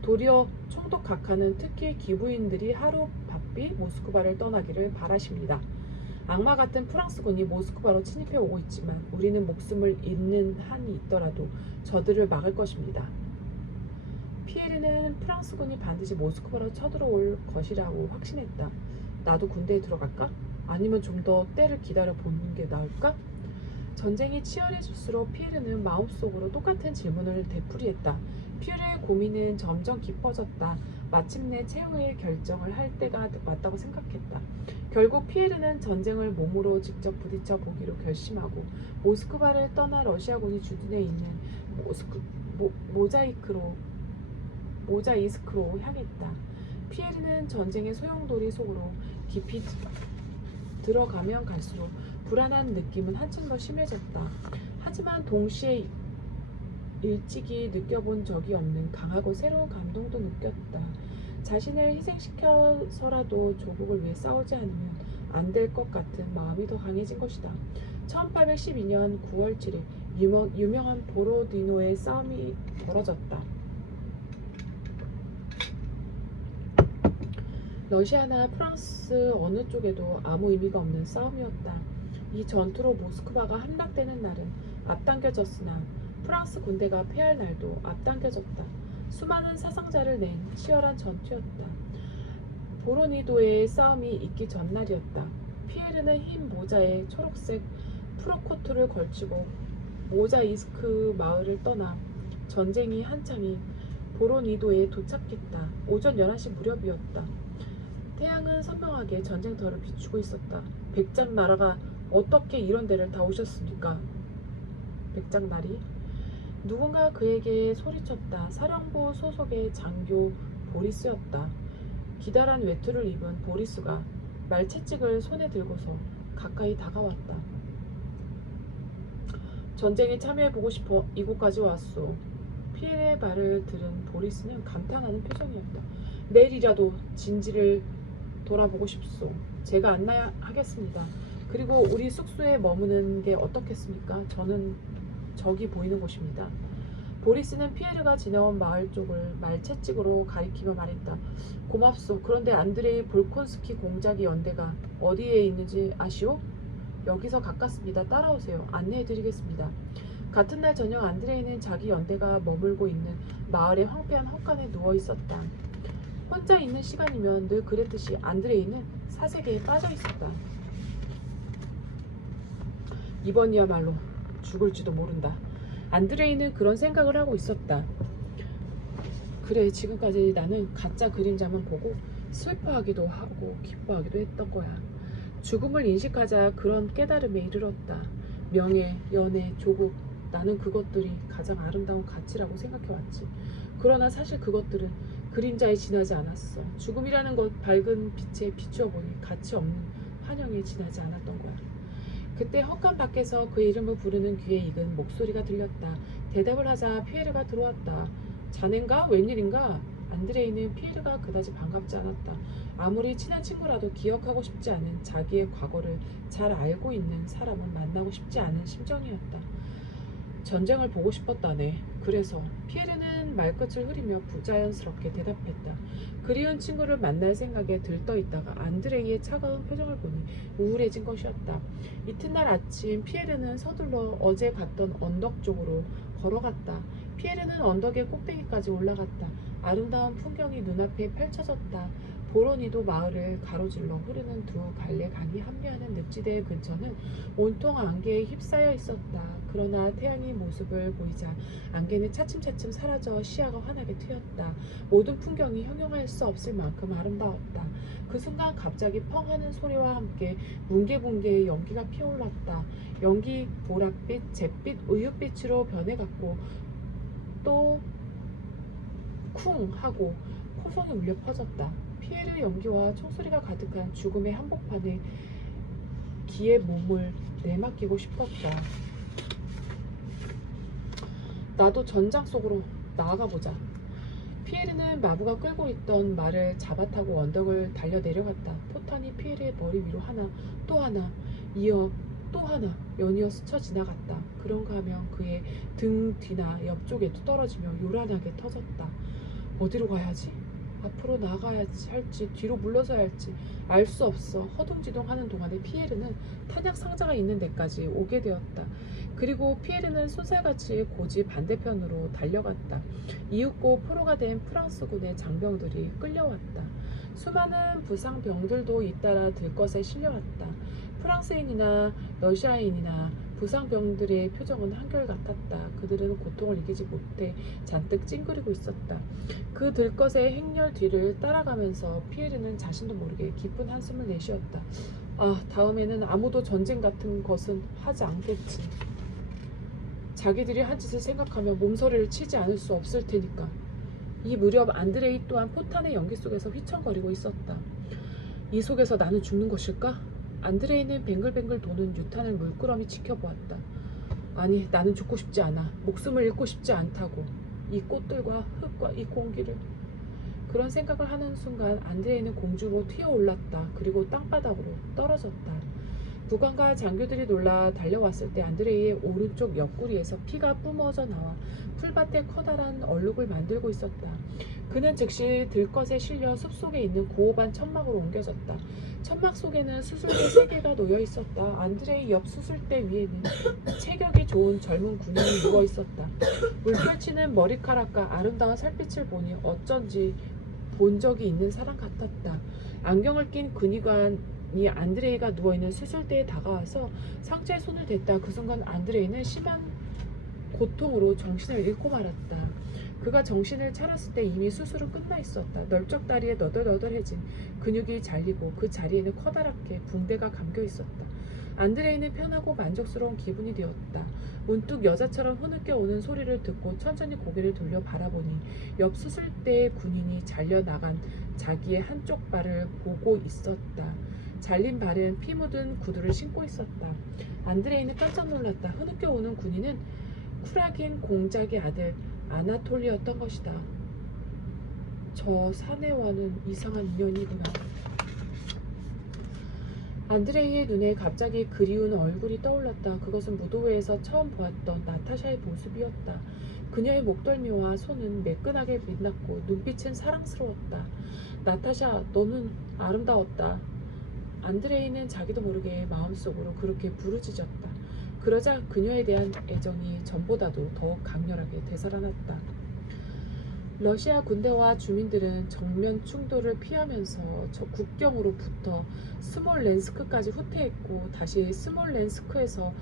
도리어 총독 각하는 특히 기부인들이 하루 바삐 모스크바를 떠나기를 바라십니다. 악마 같은 프랑스군이 모스크바로 침입해 오고 있지만 우리는 목숨을 잃는 한이 있더라도 저들을 막을 것입니다. 피에르는 프랑스군이 반드시 모스크바로 쳐들어올 것이라고 확신했다. 나도 군대에 들어갈까? 아니면 좀 더 때를 기다려 보는 게 나을까? 전쟁이 치열해질수록 피에르는 마음속으로 똑같은 질문을 되풀이했다. 피에르의 고민은 점점 깊어졌다. 마침내 최후의 결정을 할 때가 왔다고 생각했다. 결국 피에르는 전쟁을 몸으로 직접 부딪혀 보기로 결심하고 모스크바를 떠나 러시아군이 주둔해 있는 모자이스크로 향했다. 피에르는 전쟁의 소용돌이 속으로 깊이 들어가면 갈수록 불안한 느낌은 한층 더 심해졌다. 하지만 동시에 일찍이 느껴본 적이 없는 강하고 새로운 감동도 느꼈다. 자신을 희생시켜서라도 조국을 위해 싸우지 않으면 안 될 것 같은 마음이 더 강해진 것이다. 1812년 9월 7일 유명한 보로디노의 싸움이 벌어졌다. 러시아나 프랑스 어느 쪽에도 아무 의미가 없는 싸움이었다. 이 전투로 모스크바가 함락되는 날은 앞당겨졌으나 프랑스 군대가 패할 날도 앞당겨졌다. 수많은 사상자를 낸 치열한 전투였다. 보로니도의 싸움이 있기 전날이었다. 피에르는 흰 모자에 초록색 프로코트를 걸치고 모자이스크 마을을 떠나 전쟁이 한창인 보로니도에 도착했다. 오전 11시 무렵이었다. 태양은 선명하게 전쟁터를 비추고 있었다. 백장나라가 어떻게 이런 데를 다 오셨습니까? 백장나리? 누군가 그에게 소리쳤다. 사령부 소속의 장교 보리스였다. 기다란 외투를 입은 보리스가 말채찍을 손에 들고서 가까이 다가왔다. 전쟁에 참여해보고 싶어 이곳까지 왔소. 피에르의 말을 들은 보리스는 감탄하는 표정이었다. 내일이라도 진지를 돌아보고 싶소. 제가 안내하겠습니다. 그리고 우리 숙소에 머무는 게 어떻겠습니까? 저는 저기 보이는 곳입니다. 보리스는 피에르가 지나온 마을 쪽을 말채찍으로 가리키며 말했다. 고맙소. 그런데 안드레이 볼콘스키 공작이 연대가 어디에 있는지 아시오? 여기서 가깝습니다. 따라오세요. 안내해드리겠습니다. 같은 날 저녁 안드레이는 자기 연대가 머물고 있는 마을의 황폐한 헛간에 누워 있었다. 혼자 있는 시간이면 늘 그랬듯이 안드레이는 사색에 빠져 있었다. 이번이야말로 죽을지도 모른다. 안드레이는 그런 생각을 하고 있었다. 그래, 지금까지 나는 가짜 그림자만 보고 슬퍼하기도 하고 기뻐하기도 했던 거야. 죽음을 인식하자 그런 깨달음에 이르렀다. 명예, 연애, 조국, 나는 그것들이 가장 아름다운 가치라고 생각해왔지. 그러나 사실 그것들은 그림자에 지나지 않았어. 죽음이라는 것 밝은 빛에 비추어 보니 가치 없는 환영에 지나지 않았던 거야. 그때 헛간 밖에서 그의 이름을 부르는 귀에 익은 목소리가 들렸다. 대답을 하자 피에르가 들어왔다. 자넨가? 웬일인가? 안드레이는 피에르가 그다지 반갑지 않았다. 아무리 친한 친구라도 기억하고 싶지 않은 자기의 과거를 잘 알고 있는 사람은 만나고 싶지 않은 심정이었다. 전쟁을 보고 싶었다네. 그래서 피에르는 말끝을 흐리며 부자연스럽게 대답했다. 그리운 친구를 만날 생각에 들떠 있다가 안드레이의 차가운 표정을 보니 우울해진 것이었다. 이튿날 아침 피에르는 서둘러 어제 갔던 언덕 쪽으로 걸어갔다. 피에르는 언덕의 꼭대기까지 올라갔다. 아름다운 풍경이 눈앞에 펼쳐졌다. 보로니도 마을을 가로질러 흐르는 두 갈래 강이 합류하는 늪지대 근처는 온통 안개에 휩싸여 있었다. 그러나 태양이 모습을 보이자 안개는 차츰차츰 사라져 시야가 환하게 트였다. 모든 풍경이 형용할 수 없을 만큼 아름다웠다. 그 순간 갑자기 펑 하는 소리와 함께 뭉게뭉게의 연기가 피어올랐다. 연기 보랏빛, 잿빛, 우윳빛으로 변해갔고 또 쿵 하고 포성이 울려 퍼졌다. 피에르 연기와 총소리가 가득한 죽음의 한복판에 기의 몸을 내맡기고 싶었다. 나도 전장 속으로 나아가 보자. 피에르는 마부가 끌고 있던 말을 잡아타고 언덕을 달려 내려갔다. 포탄이 피에르의 머리 위로 하나, 또 하나, 이어 또 하나 연이어 스쳐 지나갔다. 그런가 하면 그의 등 뒤나 옆쪽에도 떨어지며 요란하게 터졌다. 어디로 가야 하지? 앞으로 나아가야 할지 뒤로 물러서야 할지 알 수 없어 허둥지둥하는 동안에 피에르는 탄약 상자가 있는 데까지 오게 되었다. 그리고 피에르는 쏜살같이 고지 반대편으로 달려갔다. 이윽고 포로가 된 프랑스군의 장병들이 끌려왔다. 수많은 부상병들도 잇따라 들것에 실려왔다. 프랑스인이나 러시아인이나 부상병들의 표정은 한결같았다. 그들은 고통을 이기지 못해 잔뜩 찡그리고 있었다. 그 들것의 행렬 뒤를 따라가면서 피에르는 자신도 모르게 깊은 한숨을 내쉬었다. 아, 다음에는 아무도 전쟁 같은 것은 하지 않겠지. 자기들이 한 짓을 생각하며 몸서리를 치지 않을 수 없을 테니까. 이 무렵 안드레이 또한 포탄의 연기 속에서 휘청거리고 있었다. 이 속에서 나는 죽는 것일까? 안드레이는 뱅글뱅글 도는 유탄을 물끄러미 지켜보았다. 아니, 나는 죽고 싶지 않아. 목숨을 잃고 싶지 않다고. 이 꽃들과 흙과 이 공기를. 그런 생각을 하는 순간 안드레이는 공중으로 튀어올랐다. 그리고 땅바닥으로 떨어졌다. 부관과 장교들이 놀라 달려왔을 때 안드레이의 오른쪽 옆구리에서 피가 뿜어져 나와 풀밭에 커다란 얼룩을 만들고 있었다. 그는 즉시 들것에 실려 숲속에 있는 고호반 천막으로 옮겨졌다. 천막 속에는 수술대 3개가 놓여 있었다. 안드레이 옆 수술대 위에는 체격이 좋은 젊은 군인이 누워 있었다. 물결치는 머리카락과 아름다운 살빛을 보니 어쩐지 본 적이 있는 사람 같았다. 안경을 낀 군의관이 안드레이가 누워있는 수술대에 다가와서 상처에 손을 댔다. 그 순간 안드레이는 심한 고통으로 정신을 잃고 말았다. 그가 정신을 차렸을 때 이미 수술은 끝나 있었다. 넓적 다리에 너덜너덜해진 근육이 잘리고 그 자리에는 커다랗게 붕대가 감겨 있었다. 안드레이는 편하고 만족스러운 기분이 되었다. 문득 여자처럼 흐느껴 오는 소리를 듣고 천천히 고개를 돌려 바라보니 옆 수술대의 군인이 잘려나간 자기의 한쪽 발을 보고 있었다. 잘린 발은 피 묻은 구두를 신고 있었다. 안드레이는 깜짝 놀랐다. 흐느껴 오는 군인은 쿠라긴 공작의 아들 아나톨리였던 것이다. 저 사내와는 이상한 인연이구나. 안드레이의 눈에 갑자기 그리운 얼굴이 떠올랐다. 그것은 무도회에서 처음 보았던 나타샤의 모습이었다. 그녀의 목덜미와 손은 매끈하게 빛났고 눈빛은 사랑스러웠다. 나타샤, 너는 아름다웠다. 안드레이는 자기도 모르게 마음속으로 그렇게 부르짖었다. 그러자 그녀에 대한 애정이 전보다도 더욱 강렬하게 되살아났다. 러시아 군대와 주민들은 정면 충돌을 피하면서 저 국경으로부터 스몰렌스크까지 후퇴했고 다시 스몰렌스크에서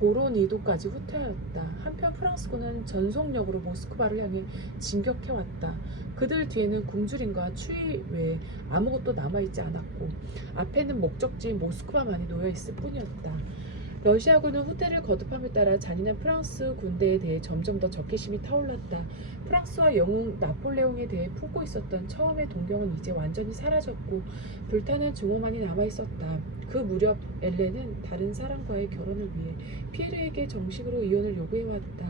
보로니도까지 후퇴하였다. 한편 프랑스군은 전속력으로 모스크바를 향해 진격해왔다. 그들 뒤에는 굶주림과 추위 외에 아무것도 남아있지 않았고 앞에는 목적지 모스크바만이 놓여있을 뿐이었다. 러시아군은 후퇴를 거듭함에 따라 잔인한 프랑스 군대에 대해 점점 더 적개심이 타올랐다. 프랑스와 영웅 나폴레옹에 대해 품고 있었던 처음의 동경은 이제 완전히 사라졌고 불타는 증오만이 남아있었다. 그 무렵 엘렌은 다른 사람과의 결혼을 위해 피에르에게 정식으로 이혼을 요구해왔다.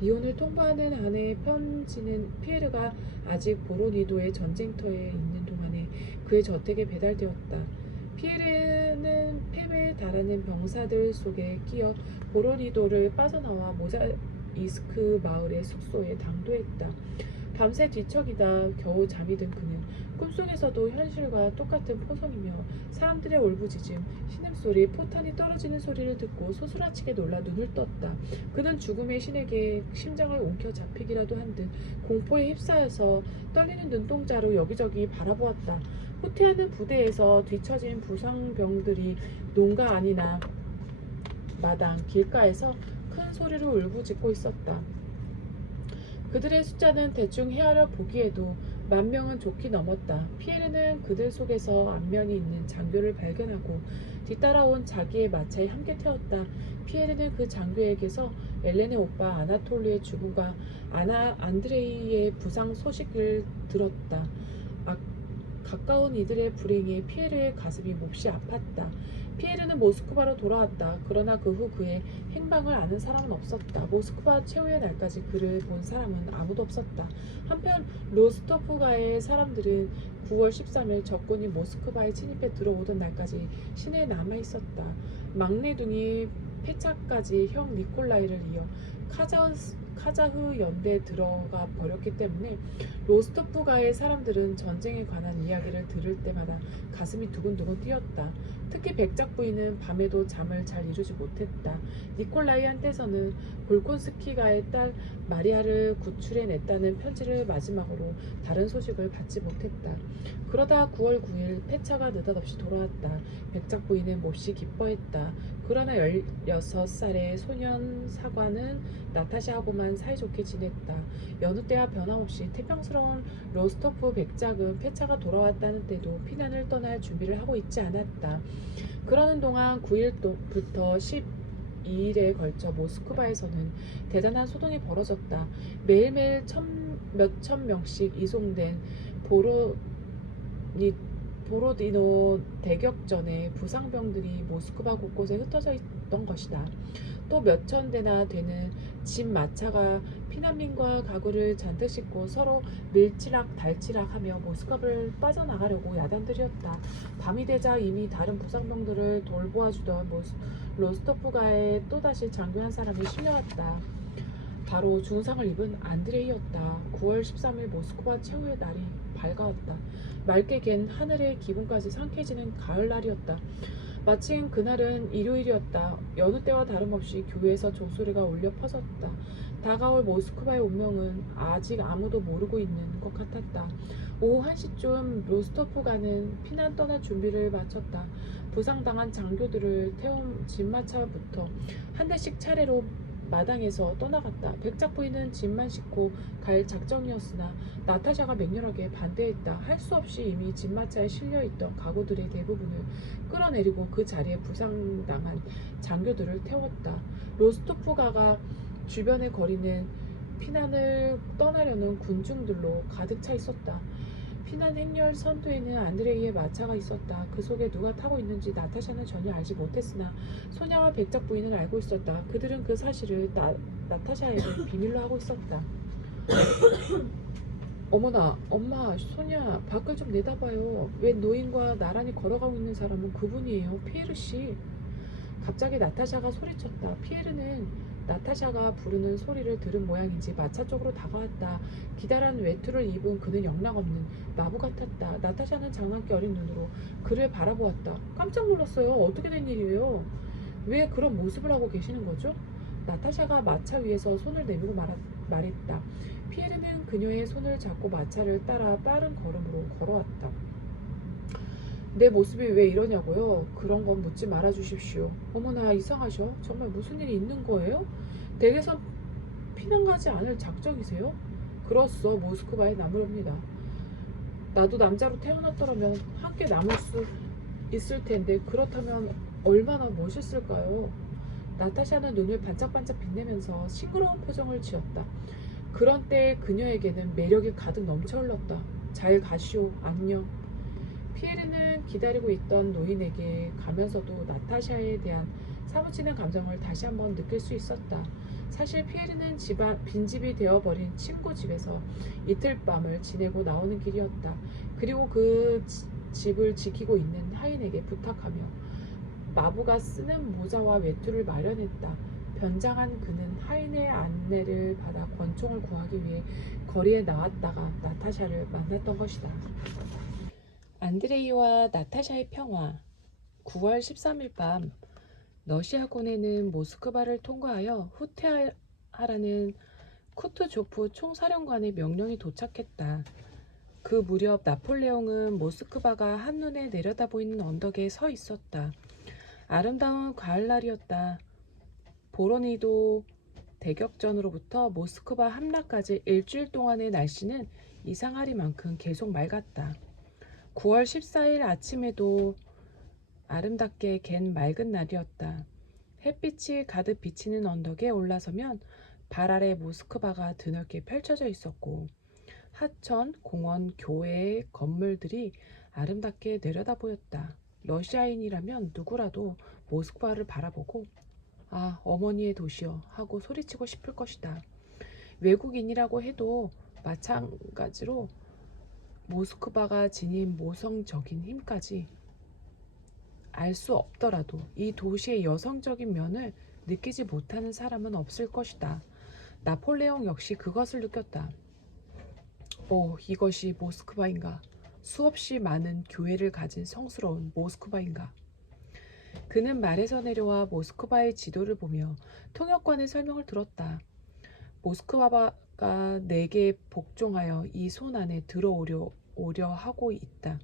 이혼을 통보하는 아내의 편지는 피에르가 아직 보로니도의 전쟁터에 있는 동안에 그의 저택에 배달되었다. 피에르는 패배에 달하는 병사들 속에 끼어 보로니도를 빠져나와 모자이스크 마을의 숙소에 당도했다. 밤새 뒤척이다 겨우 잠이 든 그는 꿈속에서도 현실과 똑같은 포성이며 사람들의 울부짖음, 신음소리, 포탄이 떨어지는 소리를 듣고 소스라치게 놀라 눈을 떴다. 그는 죽음의 신에게 심장을 움켜잡히기라도 한 듯 공포에 휩싸여서 떨리는 눈동자로 여기저기 바라보았다. 후퇴하는 부대에서 뒤처진 부상병들이 농가 아니나 마당, 길가에서 큰 소리로 울부짖고 있었다. 그들의 숫자는 대충 헤아려 보기에도 10,000명은 좋게 넘었다. 피에르는 그들 속에서 안면이 있는 장교를 발견하고 뒤따라온 자기의 마차에 함께 태웠다. 피에르는 그 장교에게서 엘렌의 오빠 아나톨리의 죽음과 안드레이의 부상 소식을 들었다. 가까운 이들의 불행에 피에르의 가슴이 몹시 아팠다. 피에르는 모스크바로 돌아왔다. 그러나 그 후 그의 행방을 아는 사람은 없었다. 모스크바 최후의 날까지 그를 본 사람은 아무도 없었다. 한편 로스토프가의 사람들은 9월 13일 적군이 모스크바에 침입해 들어오던 날까지 시내에 남아있었다. 막내둥이 페차까지 형 니콜라이를 이어 카자흐 연대에 들어가 버렸기 때문에 로스토프가의 사람들은 전쟁에 관한 이야기를 들을 때마다 가슴이 두근두근 뛰었다. 특히 백작 부인은 밤에도 잠을 잘 이루지 못했다. 니콜라이한테서는 볼콘스키가의 딸 마리아를 구출해냈다는 편지를 마지막으로 다른 소식을 받지 못했다. 그러다 9월 9일 페차가 느닷없이 돌아왔다. 백작 부인은 몹시 기뻐했다. 그러나 16살의 소년 사관은 나타샤하고만 사이좋게 지냈다. 여느 때와 변함없이 태평스러운 로스토프 백작은 페차가 돌아왔다는 때도 피난을 떠날 준비를 하고 있지 않았다. 그러는 동안 9일부터 12일에 걸쳐 모스크바에서는 대단한 소동이 벌어졌다. 매일매일 몇천 명씩 이송된 보로디노 대격전에 부상병들이 모스크바 곳곳에 흩어져 있던 것이다. 또 몇천 대나 되는 집 마차가 피난민과 가구를 잔뜩 싣고 서로 밀치락달치락하며 모스크바를 빠져나가려고 야단들이었다. 밤이 되자 이미 다른 부상병들을 돌보아주던 로스토프가에 또다시 장교 한 사람이 실려왔다. 바로 중상을 입은 안드레이였다. 9월 13일 모스크바 최후의 날이 밝아왔다. 맑게 갠 하늘의 기분까지 상쾌해지는 가을날이었다. 마침 그날은 일요일이었다. 여느 때와 다름없이 교회에서 종소리가 울려 퍼졌다. 다가올 모스크바의 운명은 아직 아무도 모르고 있는 것 같았다. 오후 1시쯤 로스토프가는 피난 떠날 준비를 마쳤다. 부상당한 장교들을 태운 진마차부터 한 대씩 차례로 마당에서 떠나갔다. 백작 부인은 짐만 싣고 갈 작정이었으나 나타샤가 맹렬하게 반대했다. 할 수 없이 이미 진마차에 실려있던 가구들의 대부분을 끌어내리고 그 자리에 부상당한 장교들을 태웠다. 로스토프가가 주변의 거리는 피난을 떠나려는 군중들로 가득 차 있었다. 피난 행렬 선두에는 안드레이의 마차가 있었다. 그 속에 누가 타고 있는지 나타샤는 전혀 알지 못했으나 소냐와 백작 부인은 알고 있었다. 그들은 그 사실을 나타샤에게 비밀로 하고 있었다. 어머나, 엄마, 소냐, 밖을 좀 내다봐요. 웬 노인과 나란히 걸어가고 있는 사람은 그분이에요. 피에르 씨. 갑자기 나타샤가 소리쳤다. 피에르는 나타샤가 부르는 소리를 들은 모양인지 마차 쪽으로 다가왔다. 기다란 외투를 입은 그는 영락없는 마부 같았다. 나타샤는 장난기 어린 눈으로 그를 바라보았다. 깜짝 놀랐어요. 어떻게 된 일이에요? 왜 그런 모습을 하고 계시는 거죠? 나타샤가 마차 위에서 손을 내밀고 말했다. 피에르는 그녀의 손을 잡고 마차를 따라 빠른 걸음으로 걸어왔다. 내 모습이 왜 이러냐고요? 그런 건 묻지 말아 주십시오. 어머나 이상하셔. 정말 무슨 일이 있는 거예요? 댁에서 피난 가지 않을 작정이세요? 그렇소. 모스크바에 남으렵니다. 나도 남자로 태어났더라면 함께 남을 수 있을 텐데 그렇다면 얼마나 멋있을까요? 나타샤는 눈을 반짝반짝 빛내면서 싱그러운 표정을 지었다. 그런 때에 그녀에게는 매력이 가득 넘쳐 흘렀다. 잘 가시오. 안녕. 피에르는 기다리고 있던 노인에게 가면서도 나타샤에 대한 사무치는 감정을 다시 한번 느낄 수 있었다. 사실 피에르는 빈집이 되어버린 친구 집에서 이틀 밤을 지내고 나오는 길이었다. 그리고 그 집을 지키고 있는 하인에게 부탁하며 마부가 쓰는 모자와 외투를 마련했다. 변장한 그는 하인의 안내를 받아 권총을 구하기 위해 거리에 나왔다가 나타샤를 만났던 것이다. 안드레이와 나타샤의 평화. 9월 13일 밤 러시아군에는 모스크바를 통과하여 후퇴하라는 쿠투조프 총사령관의 명령이 도착했다. 그 무렵 나폴레옹은 모스크바가 한눈에 내려다 보이는 언덕에 서 있었다. 아름다운 가을날이었다. 보로니도 대격전으로부터 모스크바 함락까지 일주일 동안의 날씨는 이상하리만큼 계속 맑았다. 9월 14일 아침에도 아름답게 갠 맑은 날이었다. 햇빛이 가득 비치는 언덕에 올라서면 발 아래 모스크바가 드넓게 펼쳐져 있었고 하천, 공원, 교회의 건물들이 아름답게 내려다 보였다. 러시아인이라면 누구라도 모스크바를 바라보고 아, 어머니의 도시여 하고 소리치고 싶을 것이다. 외국인이라고 해도 마찬가지로 모스크바가 지닌 모성적인 힘까지 알 수 없더라도 이 도시의 여성적인 면을 느끼지 못하는 사람은 없을 것이다. 나폴레옹 역시 그것을 느꼈다. 이것이 모스크바인가? 수없이 많은 교회를 가진 성스러운 모스크바인가? 그는 말에서 내려와 모스크바의 지도를 보며 통역관의 설명을 들었다. 모스크바가 내게 복종하여 이 손 안에 들어오려 하고 있다.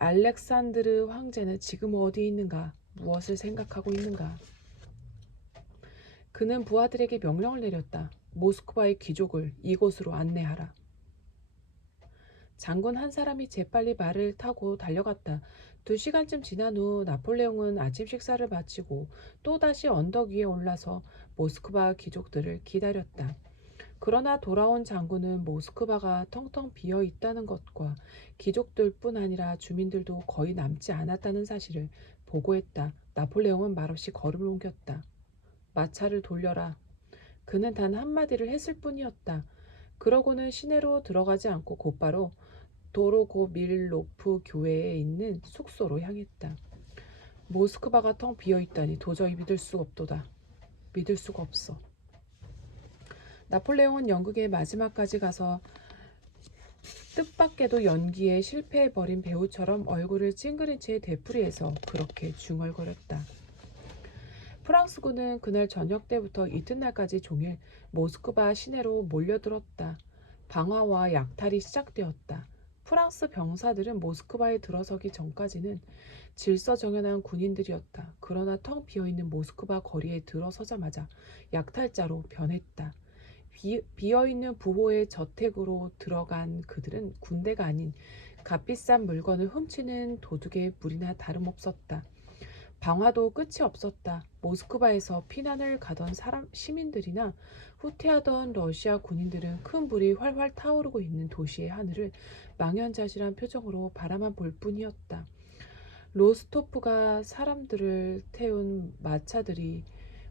알렉산드르 황제는 지금 어디 있는가? 무엇을 생각하고 있는가? 그는 부하들에게 명령을 내렸다. 모스크바의 귀족을 이곳으로 안내하라. 장군 한 사람이 재빨리 말을 타고 달려갔다. 2시간쯤 지난 후 나폴레옹은 아침 식사를 마치고 또다시 언덕 위에 올라서 모스크바 귀족들을 기다렸다. 그러나 돌아온 장군은 모스크바가 텅텅 비어 있다는 것과 귀족들뿐 아니라 주민들도 거의 남지 않았다는 사실을 보고했다. 나폴레옹은 말없이 걸음을 옮겼다. 마차를 돌려라. 그는 단 한마디를 했을 뿐이었다. 그러고는 시내로 들어가지 않고 곧바로 도로고밀로프 교회에 있는 숙소로 향했다. 모스크바가 텅 비어있다니 도저히 믿을 수가 없도다. 믿을 수가 없어. 나폴레옹은 연극의 마지막까지 가서 뜻밖에도 연기에 실패해버린 배우처럼 얼굴을 찡그린 채 되풀이해서 그렇게 중얼거렸다. 프랑스군은 그날 저녁 때부터 이튿날까지 종일 모스크바 시내로 몰려들었다. 방화와 약탈이 시작되었다. 프랑스 병사들은 모스크바에 들어서기 전까지는 질서정연한 군인들이었다. 그러나 텅 비어있는 모스크바 거리에 들어서자마자 약탈자로 변했다. 비어있는 부호의 저택으로 들어간 그들은 군대가 아닌 값비싼 물건을 훔치는 도둑의 무리나 다름없었다. 방화도 끝이 없었다. 모스크바에서 피난을 가던 시민들이나 후퇴하던 러시아 군인들은 큰 불이 활활 타오르고 있는 도시의 하늘을 망연자실한 표정으로 바라만 볼 뿐이었다. 로스토프가 사람들을 태운 마차들이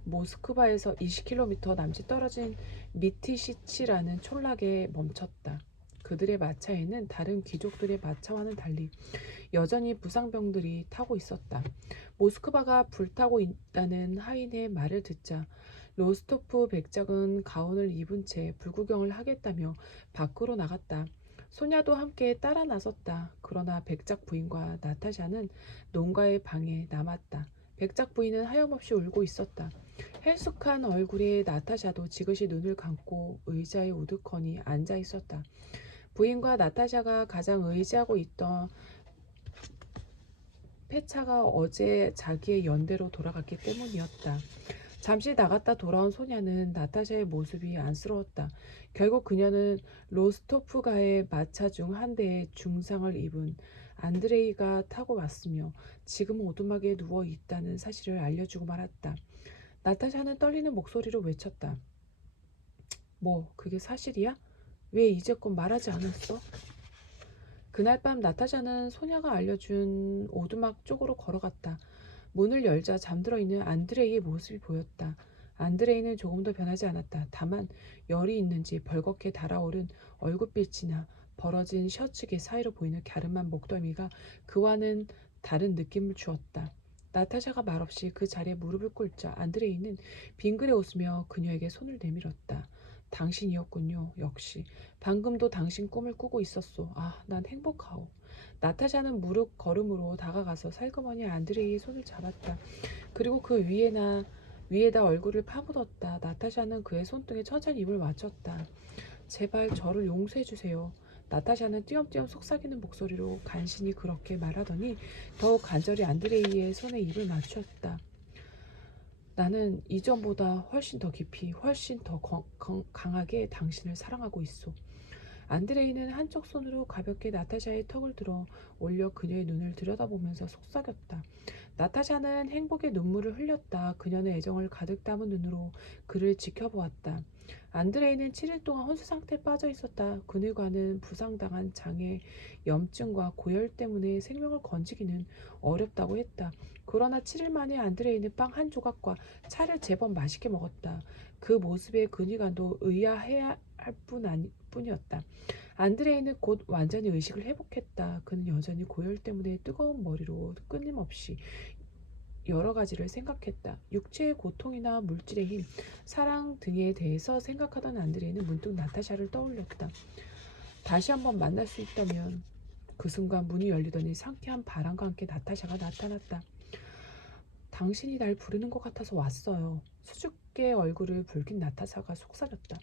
모스크바에서 20km 남짓 떨어진 미티시치라는 촌락에 멈췄다. 그들의 마차에는 다른 귀족들의 마차와는 달리 여전히 부상병들이 타고 있었다. 모스크바가 불타고 있다는 하인의 말을 듣자 로스토프 백작은 가운을 입은 채 불구경을 하겠다며 밖으로 나갔다. 소냐도 함께 따라 나섰다. 그러나 백작 부인과 나타샤는 농가의 방에 남았다. 백작 부인은 하염없이 울고 있었다. 헬쑥한 얼굴의 나타샤도 지그시 눈을 감고 의자에 우두커니 앉아 있었다. 부인과 나타샤가 가장 의지하고 있던 폐차가 어제 자기의 연대로 돌아갔기 때문이었다. 잠시 나갔다 돌아온 소냐는 나타샤의 모습이 안쓰러웠다. 결국 그녀는 로스토프가의 마차 중 한 대에 중상을 입은 안드레이가 타고 왔으며 지금 오두막에 누워 있다는 사실을 알려주고 말았다. 나타샤는 떨리는 목소리로 외쳤다. 뭐, 그게 사실이야? 왜 이제껏 말하지 않았어? 그날 밤 나타샤는 소냐가 알려준 오두막 쪽으로 걸어갔다. 문을 열자 잠들어 있는 안드레이의 모습이 보였다. 안드레이는 조금도 변하지 않았다. 다만 열이 있는지 벌겋게 달아오른 얼굴빛이나 벌어진 셔츠계 사이로 보이는 갸름한 목덜미가 그와는 다른 느낌을 주었다. 나타샤가 말없이 그 자리에 무릎을 꿇자 안드레이는 빙그레 웃으며 그녀에게 손을 내밀었다. 당신이었군요. 역시. 방금도 당신 꿈을 꾸고 있었소. 아, 난 행복하오. 나타샤는 무릎 걸음으로 다가가서 살그머니 안드레이의 손을 잡았다. 그리고 그 위에다 얼굴을 파묻었다. 나타샤는 그의 손등에 천천히 입을 맞췄다. 제발 저를 용서해 주세요. 나타샤는 띄엄띄엄 속삭이는 목소리로 간신히 그렇게 말하더니 더욱 간절히 안드레이의 손에 입을 맞췄다. 나는 이전보다 훨씬 더 깊이, 훨씬 더 강하게 당신을 사랑하고 있소. 안드레이는 한쪽 손으로 가볍게 나타샤의 턱을 들어 올려 그녀의 눈을 들여다보면서 속삭였다. 나타샤는 행복의 눈물을 흘렸다. 그녀는 애정을 가득 담은 눈으로 그를 지켜보았다. 안드레이는 7일 동안 혼수 상태에 빠져 있었다. 그늘과는 부상당한 장의 염증과 고열 때문에 생명을 건지기는 어렵다고 했다. 그러나 7일 만에 안드레이는 빵 한 조각과 차를 제법 맛있게 먹었다. 그 모습에 근위관도 의아해야 할 뿐이었다. 안드레이는 곧 완전히 의식을 회복했다. 그는 여전히 고열 때문에 뜨거운 머리로 끊임없이 여러 가지를 생각했다. 육체의 고통이나 물질의 힘, 사랑 등에 대해서 생각하던 안드레이는 문득 나타샤를 떠올렸다. 다시 한번 만날 수 있다면. 그 순간 문이 열리더니 상쾌한 바람과 함께 나타샤가 나타났다. 당신이 날 부르는 것 같아서 왔어요. 수줍게 얼굴을 붉힌 나타샤가 속삭였다.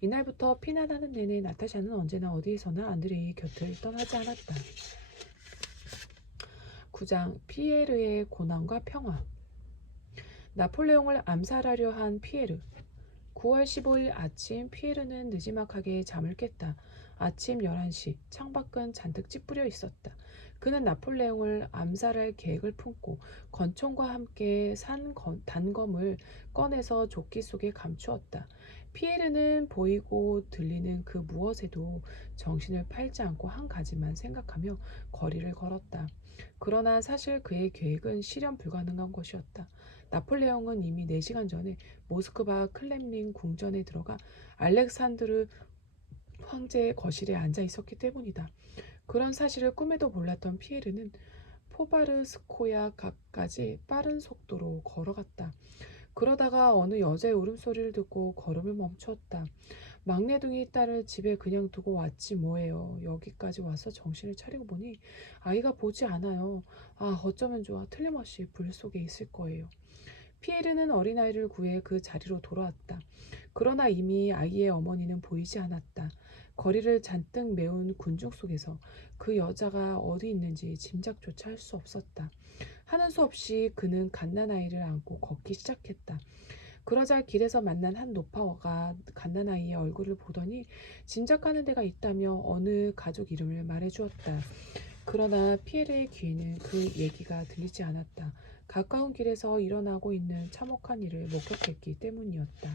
이날부터 피난하는 내내 나타샤는 언제나 어디에서나 안드레이 곁을 떠나지 않았다. 9장 피에르의 고난과 평화. 나폴레옹을 암살하려 한 피에르. 9월 15일 아침 피에르는 느지막하게 잠을 깼다. 아침 11시 창밖은 잔뜩 찌푸려 있었다. 그는 나폴레옹을 암살할 계획을 품고 권총과 함께 단검을 꺼내서 조끼 속에 감추었다. 피에르는 보이고 들리는 그 무엇에도 정신을 팔지 않고 한 가지만 생각하며 거리를 걸었다. 그러나 사실 그의 계획은 실현 불가능한 것이었다. 나폴레옹은 이미 4시간 전에 모스크바 클렘린 궁전에 들어가 알렉산드르 황제의 거실에 앉아 있었기 때문이다. 그런 사실을 꿈에도 몰랐던 피에르는 포바르스코야까지 빠른 속도로 걸어갔다. 그러다가 어느 여자의 울음소리를 듣고 걸음을 멈추었다. 막내둥이 딸을 집에 그냥 두고 왔지 뭐예요. 여기까지 와서 정신을 차리고 보니 아이가 보지 않아요. 아, 어쩌면 좋아. 틀림없이 불 속에 있을 거예요. 피에르는 어린아이를 구해 그 자리로 돌아왔다. 그러나 이미 아이의 어머니는 보이지 않았다. 거리를 잔뜩 메운 군중 속에서 그 여자가 어디 있는지 짐작조차 할 수 없었다. 하는 수 없이 그는 갓난아이를 안고 걷기 시작했다. 그러자 길에서 만난 한 노파가 갓난아이의 얼굴을 보더니 짐작하는 데가 있다며 어느 가족 이름을 말해주었다. 그러나 피에르의 귀에는 그 얘기가 들리지 않았다. 가까운 길에서 일어나고 있는 참혹한 일을 목격했기 때문이었다.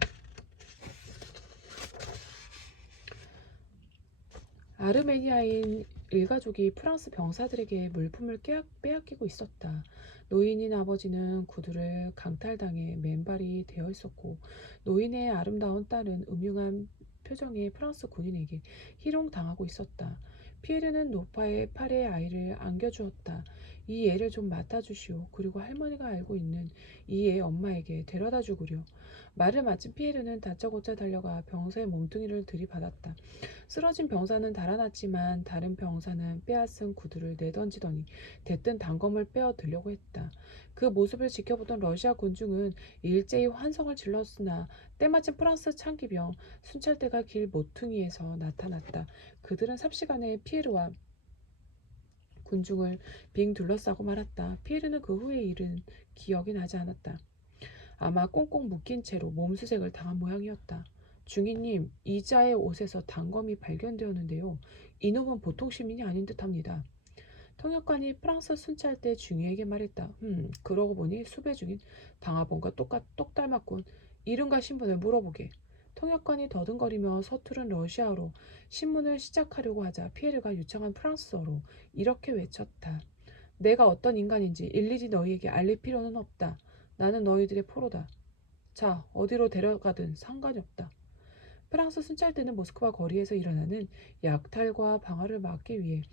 아르메니아인 일가족이 프랑스 병사들에게 물품을 빼앗기고 있었다. 노인인 아버지는 구두를 강탈당해 맨발이 되어 있었고 노인의 아름다운 딸은 음흉한 표정의 프랑스 군인에게 희롱당하고 있었다. 피에르는 노파의 팔에 아이를 안겨주었다. 이 애를 좀 맡아주시오. 그리고 할머니가 알고 있는 이 애 엄마에게 데려다 주구려. 말을 마친 피에르는 다짜고짜 달려가 병사의 몸뚱이를 들이받았다. 쓰러진 병사는 달아났지만 다른 병사는 빼앗은 구두를 내던지더니 대뜸 단검을 빼어 들려고 했다. 그 모습을 지켜보던 러시아 군중은 일제히 환성을 질렀으나 때마침 프랑스 창기병 순찰대가 길 모퉁이에서 나타났다. 그들은 삽시간에 피에르와 군중을 빙 둘러싸고 말았다. 피에르는 그 후의 일은 기억이 나지 않았다. 아마 꽁꽁 묶인 채로 몸수색을 당한 모양이었다. 중위님, 이자의 옷에서 단검이 발견되었는데요. 이놈은 보통 시민이 아닌 듯합니다. 통역관이 프랑스 순찰대 중위에게 말했다. 그러고 보니 수배 중인 방화범과 똑 닮았군. 이름과 신분을 물어보게. 통역관이 더듬거리며 서투른 러시아어로 신문을 시작하려고 하자 피에르가 유창한 프랑스어로 이렇게 외쳤다. 내가 어떤 인간인지 일일이 너희에게 알릴 필요는 없다. 나는 너희들의 포로다. 자, 어디로 데려가든 상관이 없다. 프랑스 순찰대는 모스크바 거리에서 일어나는 약탈과 방화를 막기 위해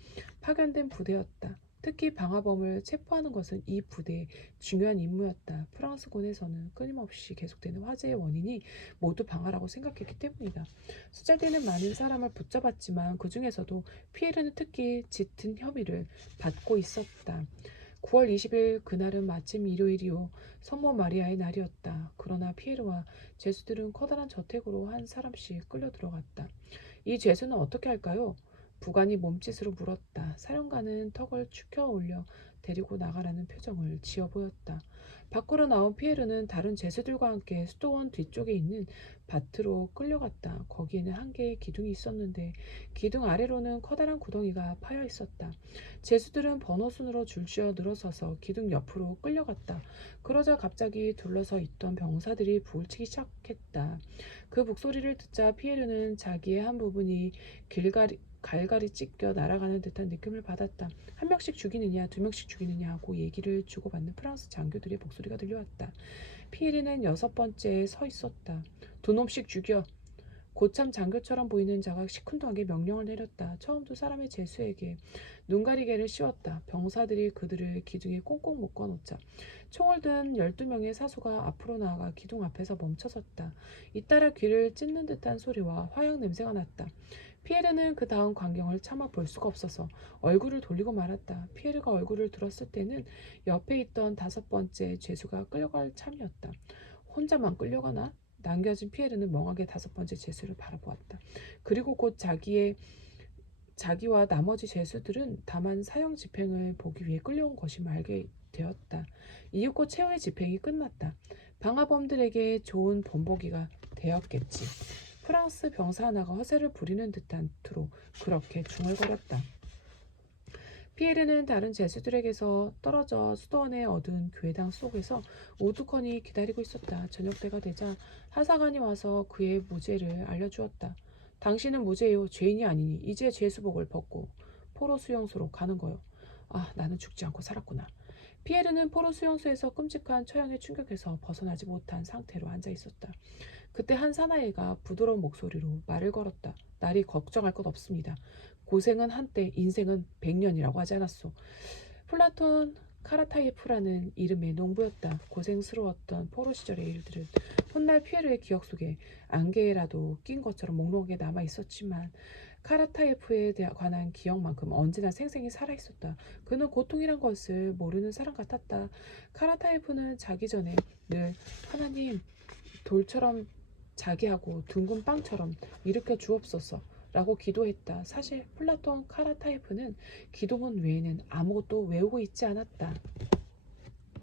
파견된 부대였다. 특히 방화범을 체포하는 것은 이 부대의 중요한 임무였다. 프랑스군에서는 끊임없이 계속되는 화재의 원인이 모두 방화라고 생각했기 때문이다. 순찰대는 많은 사람을 붙잡았지만 그 중에서도 피에르는 특히 짙은 혐의를 받고 있었다. 9월 20일 그날은 마침 일요일이요. 성모 마리아의 날이었다. 그러나 피에르와 죄수들은 커다란 저택으로 한 사람씩 끌려 들어갔다. 이 죄수는 어떻게 할까요? 부관이 몸짓으로 물었다. 사령관은 턱을 축혀 올려 데리고 나가라는 표정을 지어 보였다. 밖으로 나온 피에르는 다른 죄수들과 함께 수도원 뒤쪽에 있는 밭으로 끌려갔다. 거기에는 한 개의 기둥이 있었는데 기둥 아래로는 커다란 구덩이가 파여 있었다. 죄수들은 번호순으로 줄지어 늘어서서 기둥 옆으로 끌려갔다. 그러자 갑자기 둘러서 있던 병사들이 부을치기 시작했다. 그 목소리를 듣자 피에르는 자기의 한 부분이 갈갈이 찢겨 날아가는 듯한 느낌을 받았다. 한 명씩 죽이느냐, 두 명씩 죽이느냐 하고 얘기를 주고받는 프랑스 장교들의 목소리가 들려왔다. 피에르는 6번째에 서 있었다. 두 놈씩 죽여. 고참 장교처럼 보이는 자가 시큰둥하게 명령을 내렸다. 처음도 사람의 죄수에게 눈가리개를 씌웠다. 병사들이 그들을 기둥에 꽁꽁 묶어놓자 총을 든 12명의 사수가 앞으로 나아가 기둥 앞에서 멈춰섰다. 잇따라 귀를 찢는 듯한 소리와 화약 냄새가 났다. 피에르는 그 다음 광경을 차마 볼 수가 없어서 얼굴을 돌리고 말았다. 피에르가 얼굴을 들었을 때는 옆에 있던 5번째 죄수가 끌려갈 참이었다. 혼자만 끌려가나? 남겨진 피에르는 멍하게 5번째 죄수를 바라보았다. 그리고 곧 자기와 나머지 죄수들은 다만 사형 집행을 보기 위해 끌려온 것임을 알게 되었다. 이윽고 최후의 집행이 끝났다. 방화범들에게 좋은 본보기가 되었겠지. 프랑스 병사 하나가 허세를 부리는 듯한 투로 그렇게 중얼거렸다. 피에르는 다른 제수들에게서 떨어져 수도원의 어두운 교회당 속에서 우두커니 기다리고 있었다. 저녁 때가 되자 하사관이 와서 그의 무죄를 알려주었다. 당신은 무죄요. 죄인이 아니니 이제 죄수복을 벗고 포로 수용소로 가는 거요. 아, 나는 죽지 않고 살았구나. 피에르는 포로 수용소에서 끔찍한 처형에 충격해서 벗어나지 못한 상태로 앉아 있었다. 그때 한 사나이가 부드러운 목소리로 말을 걸었다. 날이 걱정할 것 없습니다. 고생은 한때, 인생은 100년이라고 하지 않았소. 플라톤 카라타예프라는 이름의 농부였다. 고생스러웠던 포로 시절의 일들은 훗날 피에르의 기억 속에 안개라도 낀 것처럼 몽롱하게 남아 있었지만 카라타예프에 관한 기억만큼 언제나 생생히 살아있었다. 그는 고통이란 것을 모르는 사람 같았다. 카라타예프는 자기 전에 늘 하나님, 돌처럼 자기 하고 둥근 빵처럼 일으켜 주옵소서 라고 기도했다. 사실 플라톤 카라타예프는 기도문 외에는 아무것도 외우고 있지 않았다.